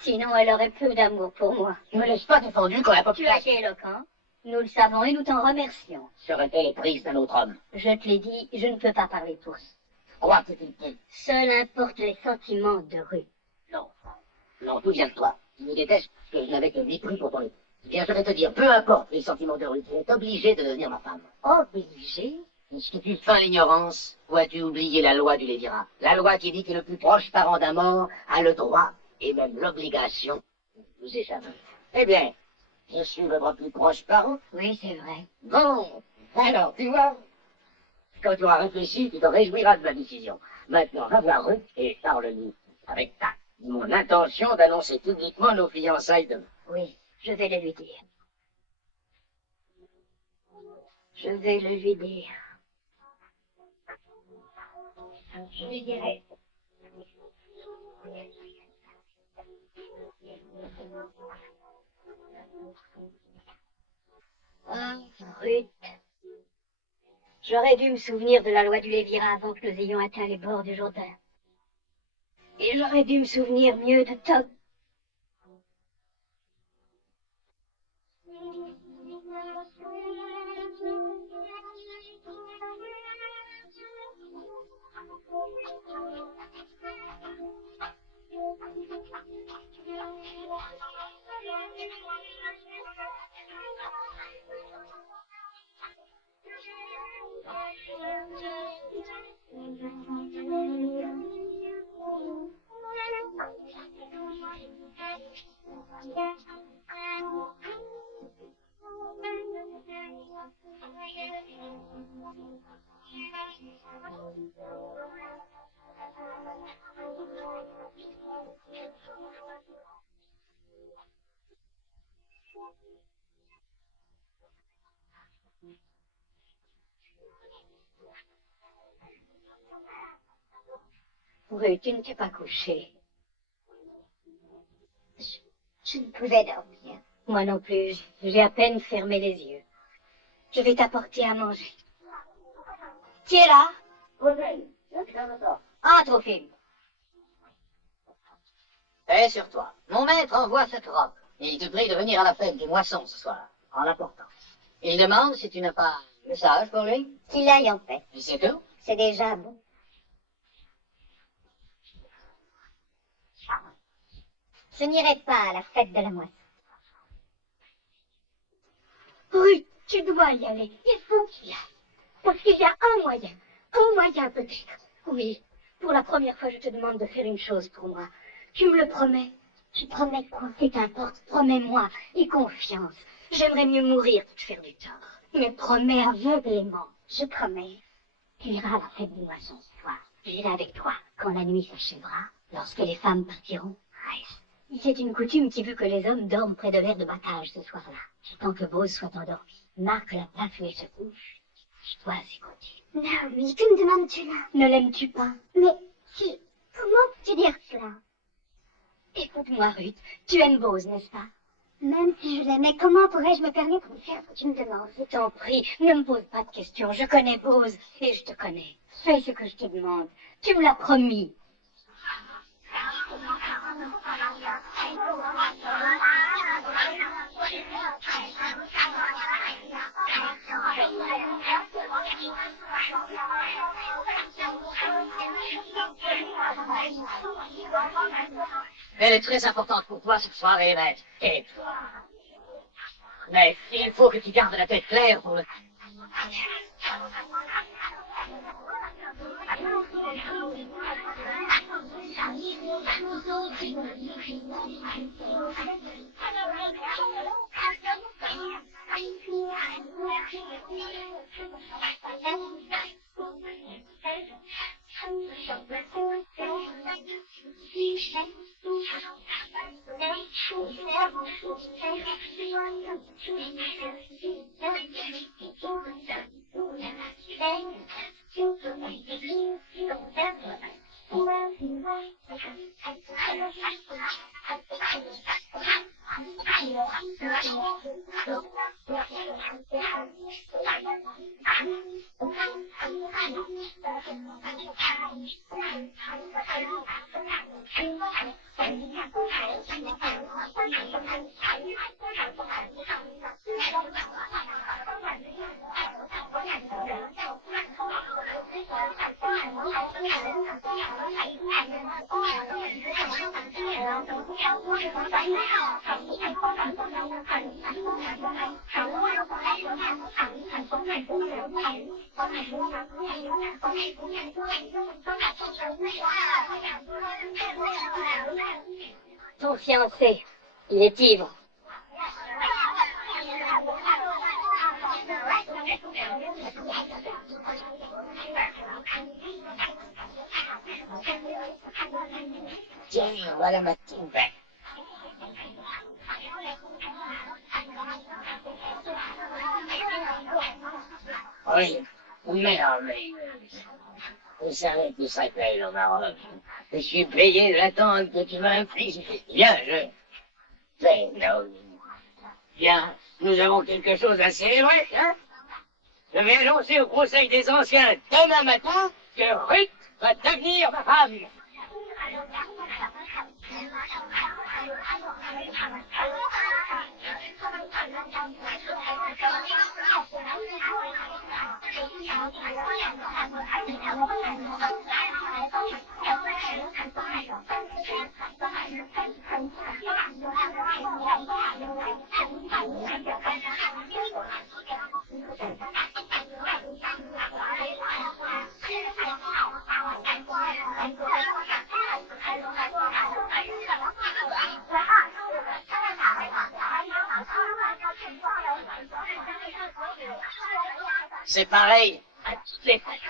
Sinon, elle aurait peu d'amour pour moi. Ne laisse pas défendu quand la Tu as population... été éloquent. Nous le savons et nous t'en remercions. Serait-elle prise d'un autre homme? Je te l'ai dit, je ne peux pas parler pour ça. Crois que tu peux. Seul importent les sentiments de Ruth. Non. Non, tout vient de toi. Tu me détestes parce que je n'avais que mépris pour ton époux. Eh bien, je vais te dire, peu importe les sentiments de Ruth, tu es obligé de devenir ma femme. Obligé? Est-ce que tu feins l'ignorance ou as-tu oublié la loi du Lévirat? La loi qui dit que le plus proche parent d'un mort a le droit et même l'obligation de nous échapper. Eh bien, je suis votre plus proche parent. Oui, c'est vrai. Bon, alors, tu vois, quand tu auras réfléchi, tu te réjouiras de ma décision. Maintenant, va voir Ruth et parle-lui avec tact de mon intention d'annoncer publiquement nos fiançailles demain. Oui, je vais le lui dire. Je vais le lui dire. Je lui dirai. Ah, Ruth. J'aurais dû me souvenir de la loi du Lévirat avant que nous ayons atteint les bords du Jourdain. Et j'aurais dû me souvenir mieux de Tob. Ruth, tu ne t'es pas couchée. Je ne pouvais dormir. Moi non plus, j'ai à peine fermé les yeux. Je vais t'apporter à manger. Qui est là? Ah, Trophime. Paix sur toi. Mon maître envoie cette robe, et il te prie de venir à la fête des moissons ce soir, en l'apportant. Il demande si tu n'as pas un message pour lui. Qu'il aille en paix. Et c'est tout? C'est déjà bon. Je n'irai pas à la fête de la moisson. Ruth, tu dois y aller. Il faut qu'il y aille. Parce qu'il y a un moyen peut-être. Oui, pour la première fois, je te demande de faire une chose pour moi. Tu me le promets? Tu promets quoi? Et qu'importe, promets-moi, aie confiance. J'aimerais mieux mourir que de faire du tort. Mais promets aveuglément. Je promets. Tu iras à la fête des moissons ce soir. J'irai avec toi quand la nuit s'achèvera, lorsque les femmes partiront. C'est une coutume qui veut que les hommes dorment près de l'aire de battage ce soir-là. Tant que Bose soit endormi, marque la place où elle se couche. Je dois écouter. Naomi, que me demandes-tu là? Ne l'aimes-tu pas? Mais comment peux-tu dire cela? Écoute-moi, Ruth. Tu aimes Bose, n'est-ce pas? Même si je l'aimais, comment pourrais-je me permettre de faire ce que tu me demandes? Je t'en prie, ne me pose pas de questions. Je connais Bose et je te connais. Fais ce que je te demande. Tu me l'as promis. Elle est très importante pour toi cette soirée, maître. Et toi. Mais il faut que tu gardes la tête claire pour le... Ton fiancé, il est ivre. Tiens, voilà ma tombe. Oui, mais vous savez que ça paye au Maroc. Je suis payé de l'attente que tu m'as infligée. Viens, je... Fais, Naomi. Viens, nous avons quelque chose à célébrer, hein? Je vais annoncer au Conseil des Anciens demain matin que Ruth va devenir ma femme. C'est pareil à toutes les fêtes.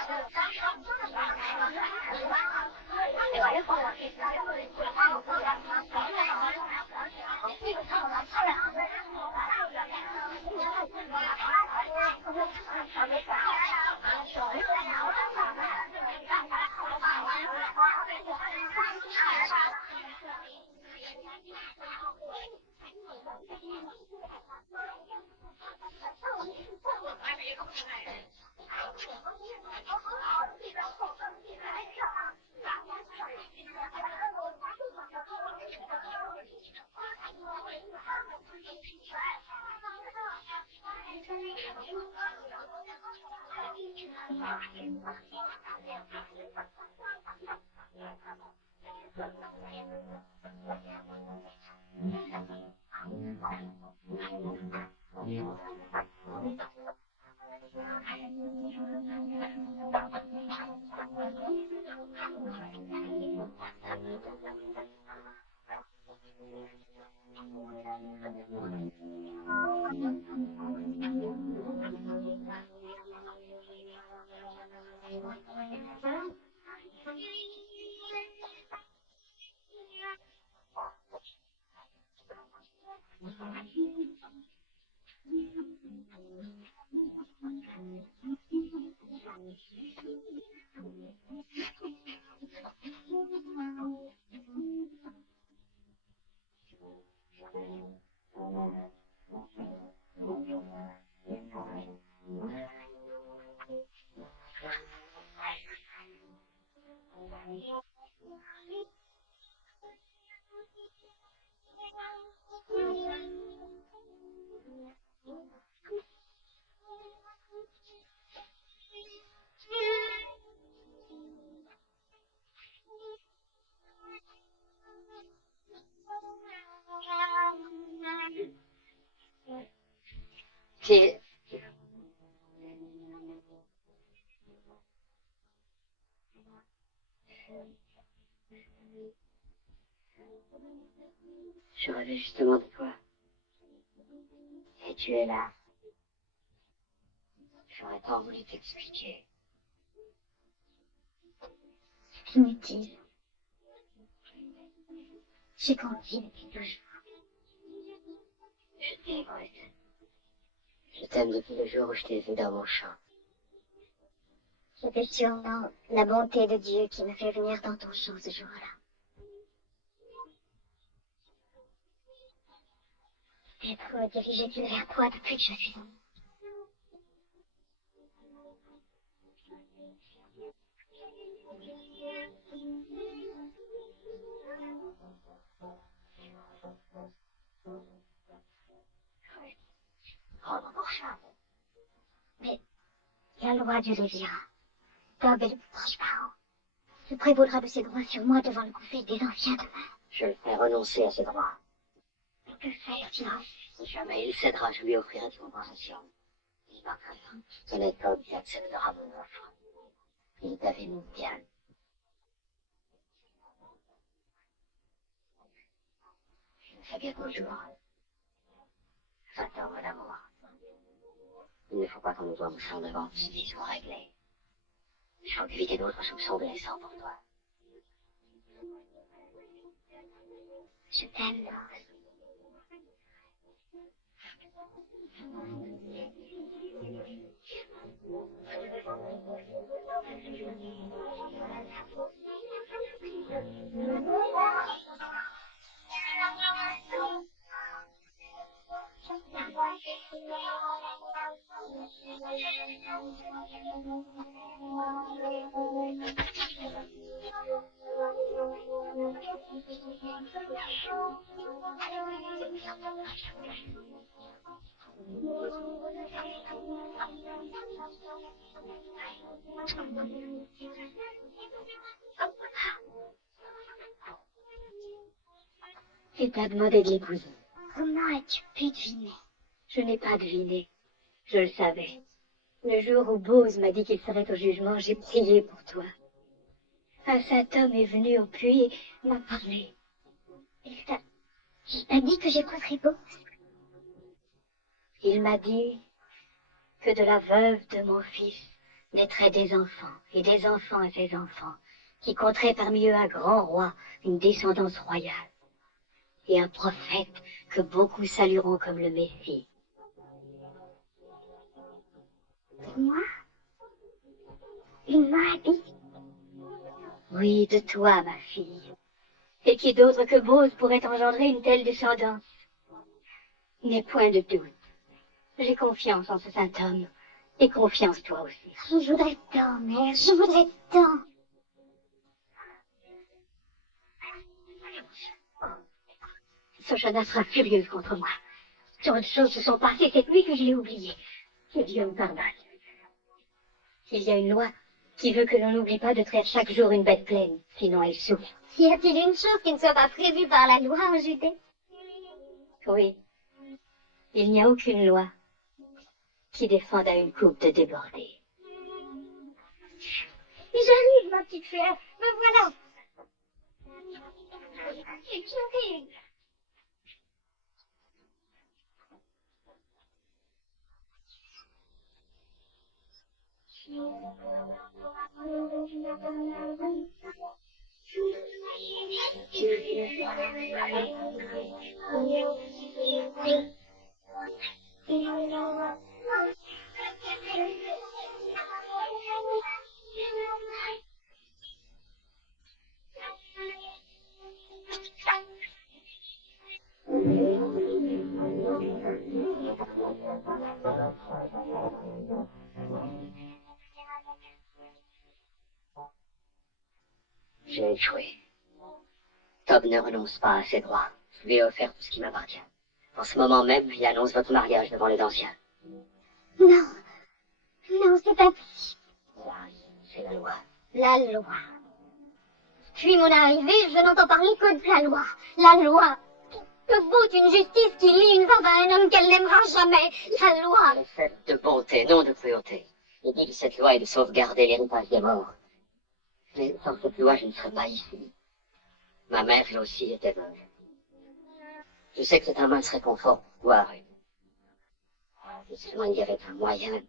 C'est... Je rêvais justement de toi. Et tu es là. J'aurais tant voulu t'expliquer. C'est inutile. J'ai compris depuis toujours. Je t'aime, Ruth. Je t'aime depuis le jour où je t'ai vu dans mon champ. C'était sûrement la bonté de Dieu qui m'a fait venir dans ton champ ce jour-là. Peut-être me dirigeait-il vers toi depuis que je suis en... Oh, mon chat. Mais la loi du Léviathan, Bob et le proche parent, se prévaudra de ses droits sur moi devant le conseil des anciens demain. Je le ferai renoncer à ses droits. Mais que faire-t-il ensuite? Si jamais il cédera, je lui offrirai des compensations. Il manquera ce n'est pas qui acceptera mon offre. Il t'avait mis bien. C'est bientôt jour. 20 ans, mon amour. Il ne faut pas qu'on nous voie au champ devant que ce soit réglé. Je faut éviter d'autres soupçons blessants pour toi. Je t'aime, Rose. Il t'a demandé de l'épouser. Comment as-tu pu deviner? Je n'ai pas deviné. Je le savais. Le jour où Bose m'a dit qu'il serait au jugement, j'ai prié pour toi. Un saint homme est venu au puits et m'a parlé. Il t'a dit que j'épouserais Bose? Il m'a dit que de la veuve de mon fils naîtraient des enfants, et des enfants à ses enfants, qui compteraient parmi eux un grand roi, une descendance royale, et un prophète que beaucoup salueront comme le Messie. Moi? Une Moabite? Oui, de toi, ma fille. Et qui d'autre que Bose pourrait engendrer une telle descendance? N'aie point de doute. J'ai confiance en ce saint homme, et confiance toi aussi. Je voudrais tant, mère, je voudrais tant. Sochana sera furieuse contre moi. Tant de choses se sont passées cette nuit que je l'ai oublié. Que Dieu me pardonne. Il y a une loi qui veut que l'on n'oublie pas de traire chaque jour une bête pleine, sinon elle souffre. Y a-t-il une chose qui ne soit pas prévue par la loi en Judée? Oui. Il n'y a aucune loi qui défende à une coupe de déborder. J'arrive, ma petite fleur, me voilà. J'arrive. J'ai échoué. Tob ne renonce pas à ses droits. Je lui ai offert tout ce qui m'appartient. En ce moment même, il annonce votre mariage devant les anciens. Non. Non, c'est impossible. C'est la loi. La loi. Depuis mon arrivée, je n'entends parler que de la loi. La loi. Que vaut une justice qui lie une femme à un homme qu'elle n'aimera jamais? La loi. Elle fait de bonté, non de cruauté. Le but de cette loi est de sauvegarder l'héritage des morts. Mais sans cette loi, je ne serais pas ici. Ma mère, elle aussi, était veuve. Je sais que c'est un mince réconfort pour toi, Ruth. Mais seulement il y avait un moyen.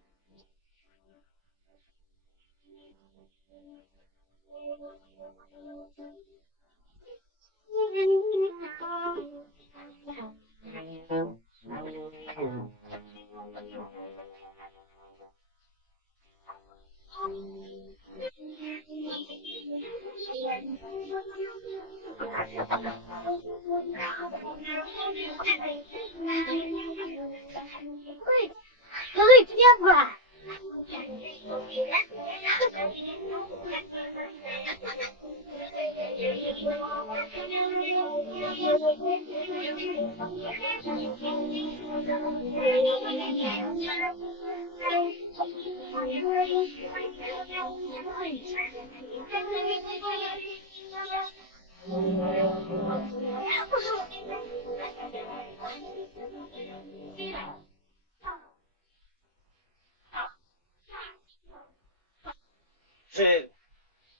Ruth, viens voir.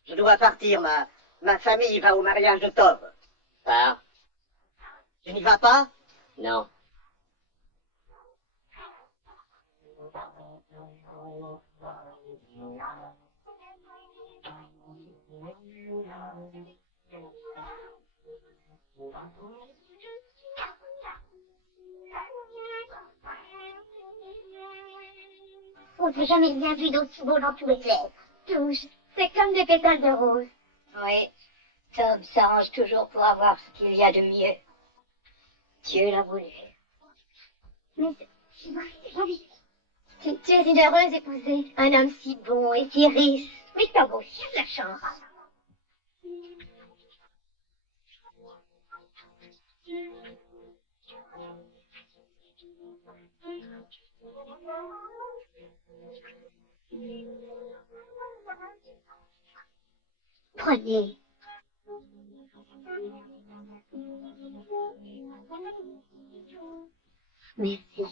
Je dois partir, ma famille va au mariage de Tob. Pars. Tu n'y vas pas? Non. On n'a jamais rien vu d'aussi beau dans tous les rêves. Tous. C'est comme des pétales de rose. Oui, Tom s'arrange toujours pour avoir ce qu'il y a de mieux. Dieu l'a voulu. Mais c'est vrai, c'est joli. Tu es une heureuse épousée. Un homme si bon et si riche. Mais t'as beau chien de la chance. Prenez. Merci.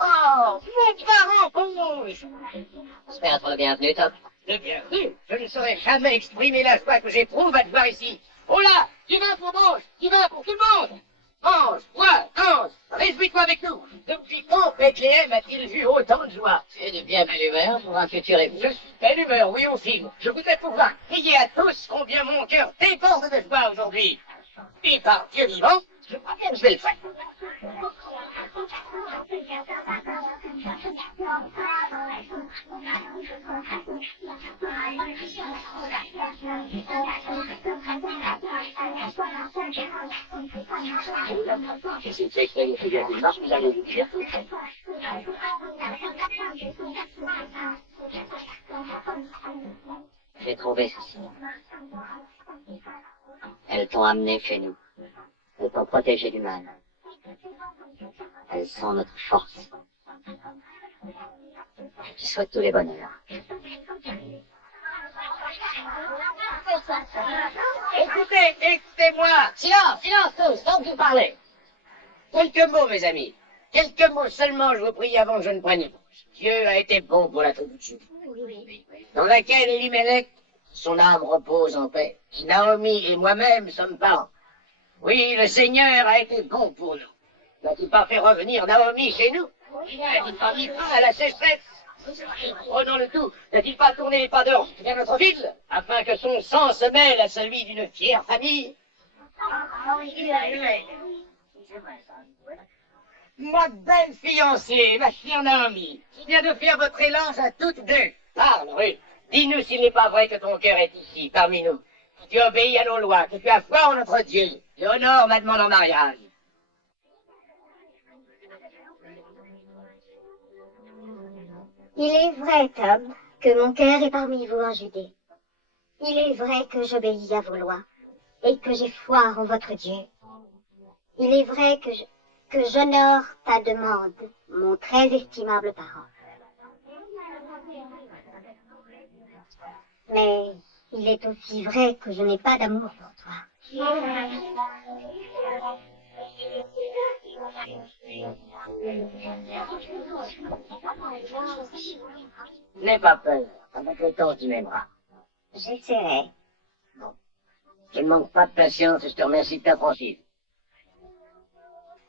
Oh, mes parents posent! J'espère être le bienvenu, Tob. Le bienvenu, je ne saurais jamais exprimer la joie que j'éprouve à te voir ici. Oh là, du vin pour mange, du vin pour tout le monde. Mange, bois, danse, réjouis-toi avec nous. Depuis quand Bethléem a-t-il vu autant de joie? C'est de bien belle humeur pour un futur époux. Je suis belle humeur, oui aussi. Je voudrais pouvoir crier à tous combien mon cœur déborde de joie aujourd'hui. Et par Dieu vivant, je crois bien que je vais le faire. C'est une expérience qui vient d'une marche, vous allez vous dire. J'ai trouvé ceci. Elles t'ont amené chez nous. Elles t'ont protégé du mal. Elles sont notre force. Je souhaite tous les bonheurs. Écoutez-moi. Silence, silence tous, tant que vous parlez. Quelques mots, mes amis. Quelques mots seulement, je vous prie, avant que je ne prenne pause. Dieu a été bon pour la tribu de Juda, dans laquelle Elimelech, son âme repose en paix. Naomi et moi-même sommes parents. Oui, le Seigneur a été bon pour nous. N'a-t-il pas fait revenir Naomi chez nous? N'a-t-il pas mis fin à la sécheresse? Prenons le tout. N'a-t-il pas tourné les pas d'or vers notre ville, afin que son sang se mêle à celui d'une fière famille? Ma belle fiancée, ma chère Naomi, qui vient de faire votre élange à toutes deux. Parle, oui. Dis-nous s'il n'est pas vrai que ton cœur est ici, parmi nous, que tu obéis à nos lois, que tu as foi en notre Dieu, et honore ma demande en mariage. Il est vrai, Tom, que mon cœur est parmi vous en Judée. Il est vrai que j'obéis à vos lois et que j'ai foi en votre Dieu. Il est vrai que j'honore ta demande, mon très estimable parent. Mais il est aussi vrai que je n'ai pas d'amour pour toi. N'aie pas peur, avec le temps tu m'aimeras. J'essaierai. Je ne manque pas de patience et je te remercie de ta franchise.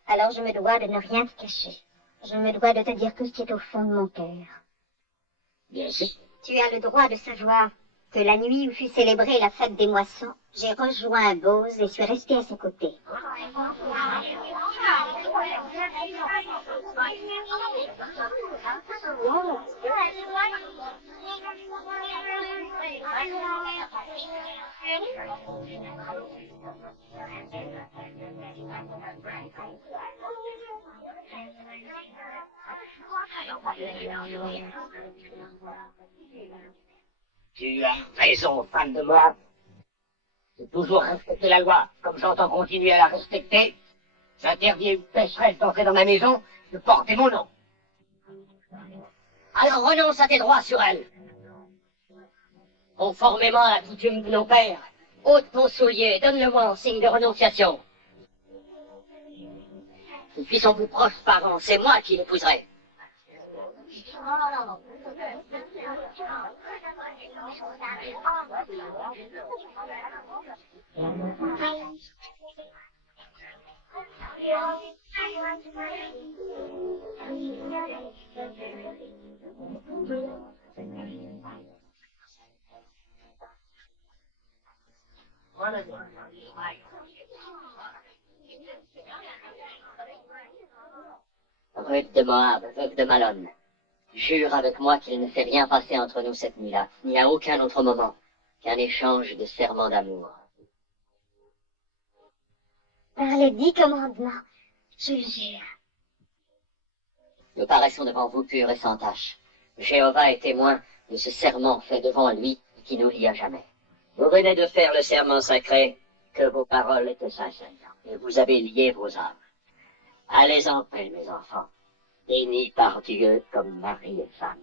Alors je me dois de ne rien te cacher. Je me dois de te dire tout ce qui est au fond de mon cœur. Bien sûr. Tu as le droit de savoir que la nuit où fut célébrée la fête des moissons, j'ai rejoint Bose et suis restée à ses côtés. Tu as raison, femme de Moab. J'ai toujours respecté la loi, comme j'entends continuer à la respecter. J'interdis à une pécheresse d'entrer dans ma maison, de porter mon nom. Alors renonce à tes droits sur elle. Conformément à la coutume de nos pères, ôte ton soulier, donne-le-moi en signe de renonciation. Je suis son plus proche parent, c'est moi qui l'épouserai. Ruth de Moab, veuve de Malone, jure avec moi qu'il ne s'est rien passé entre nous cette nuit-là, ni à aucun autre moment, qu'un échange de serments d'amour. Par les 10 commandements, je le jure. Nous paraissons devant vous purs et sans tache. Jéhovah est témoin de ce serment fait devant lui et qui nous lie à jamais. Vous venez de faire le serment sacré, que vos paroles étaient sincères, et vous avez lié vos âmes. Allez en paix, mes enfants, bénis par Dieu comme mari et femme.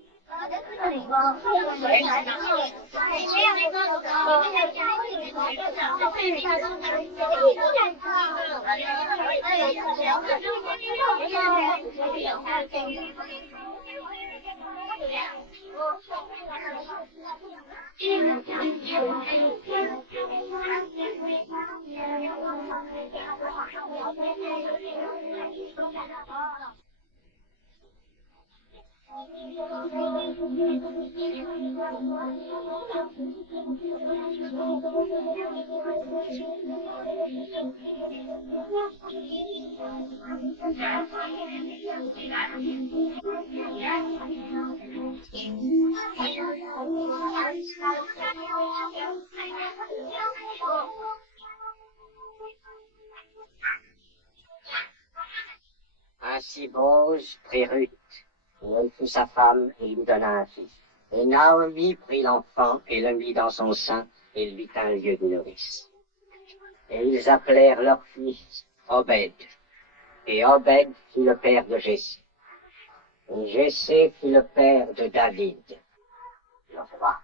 Ainsi Bose prit Ruth, et elle fut sa femme, et il lui donna un fils. Et Naomi prit l'enfant, et le mit dans son sein, et lui tint lieu de nourrice. Et ils appelèrent leur fils Obed, et Obed fut le père de Jesse. Et Jessé fut le père de David, le roi.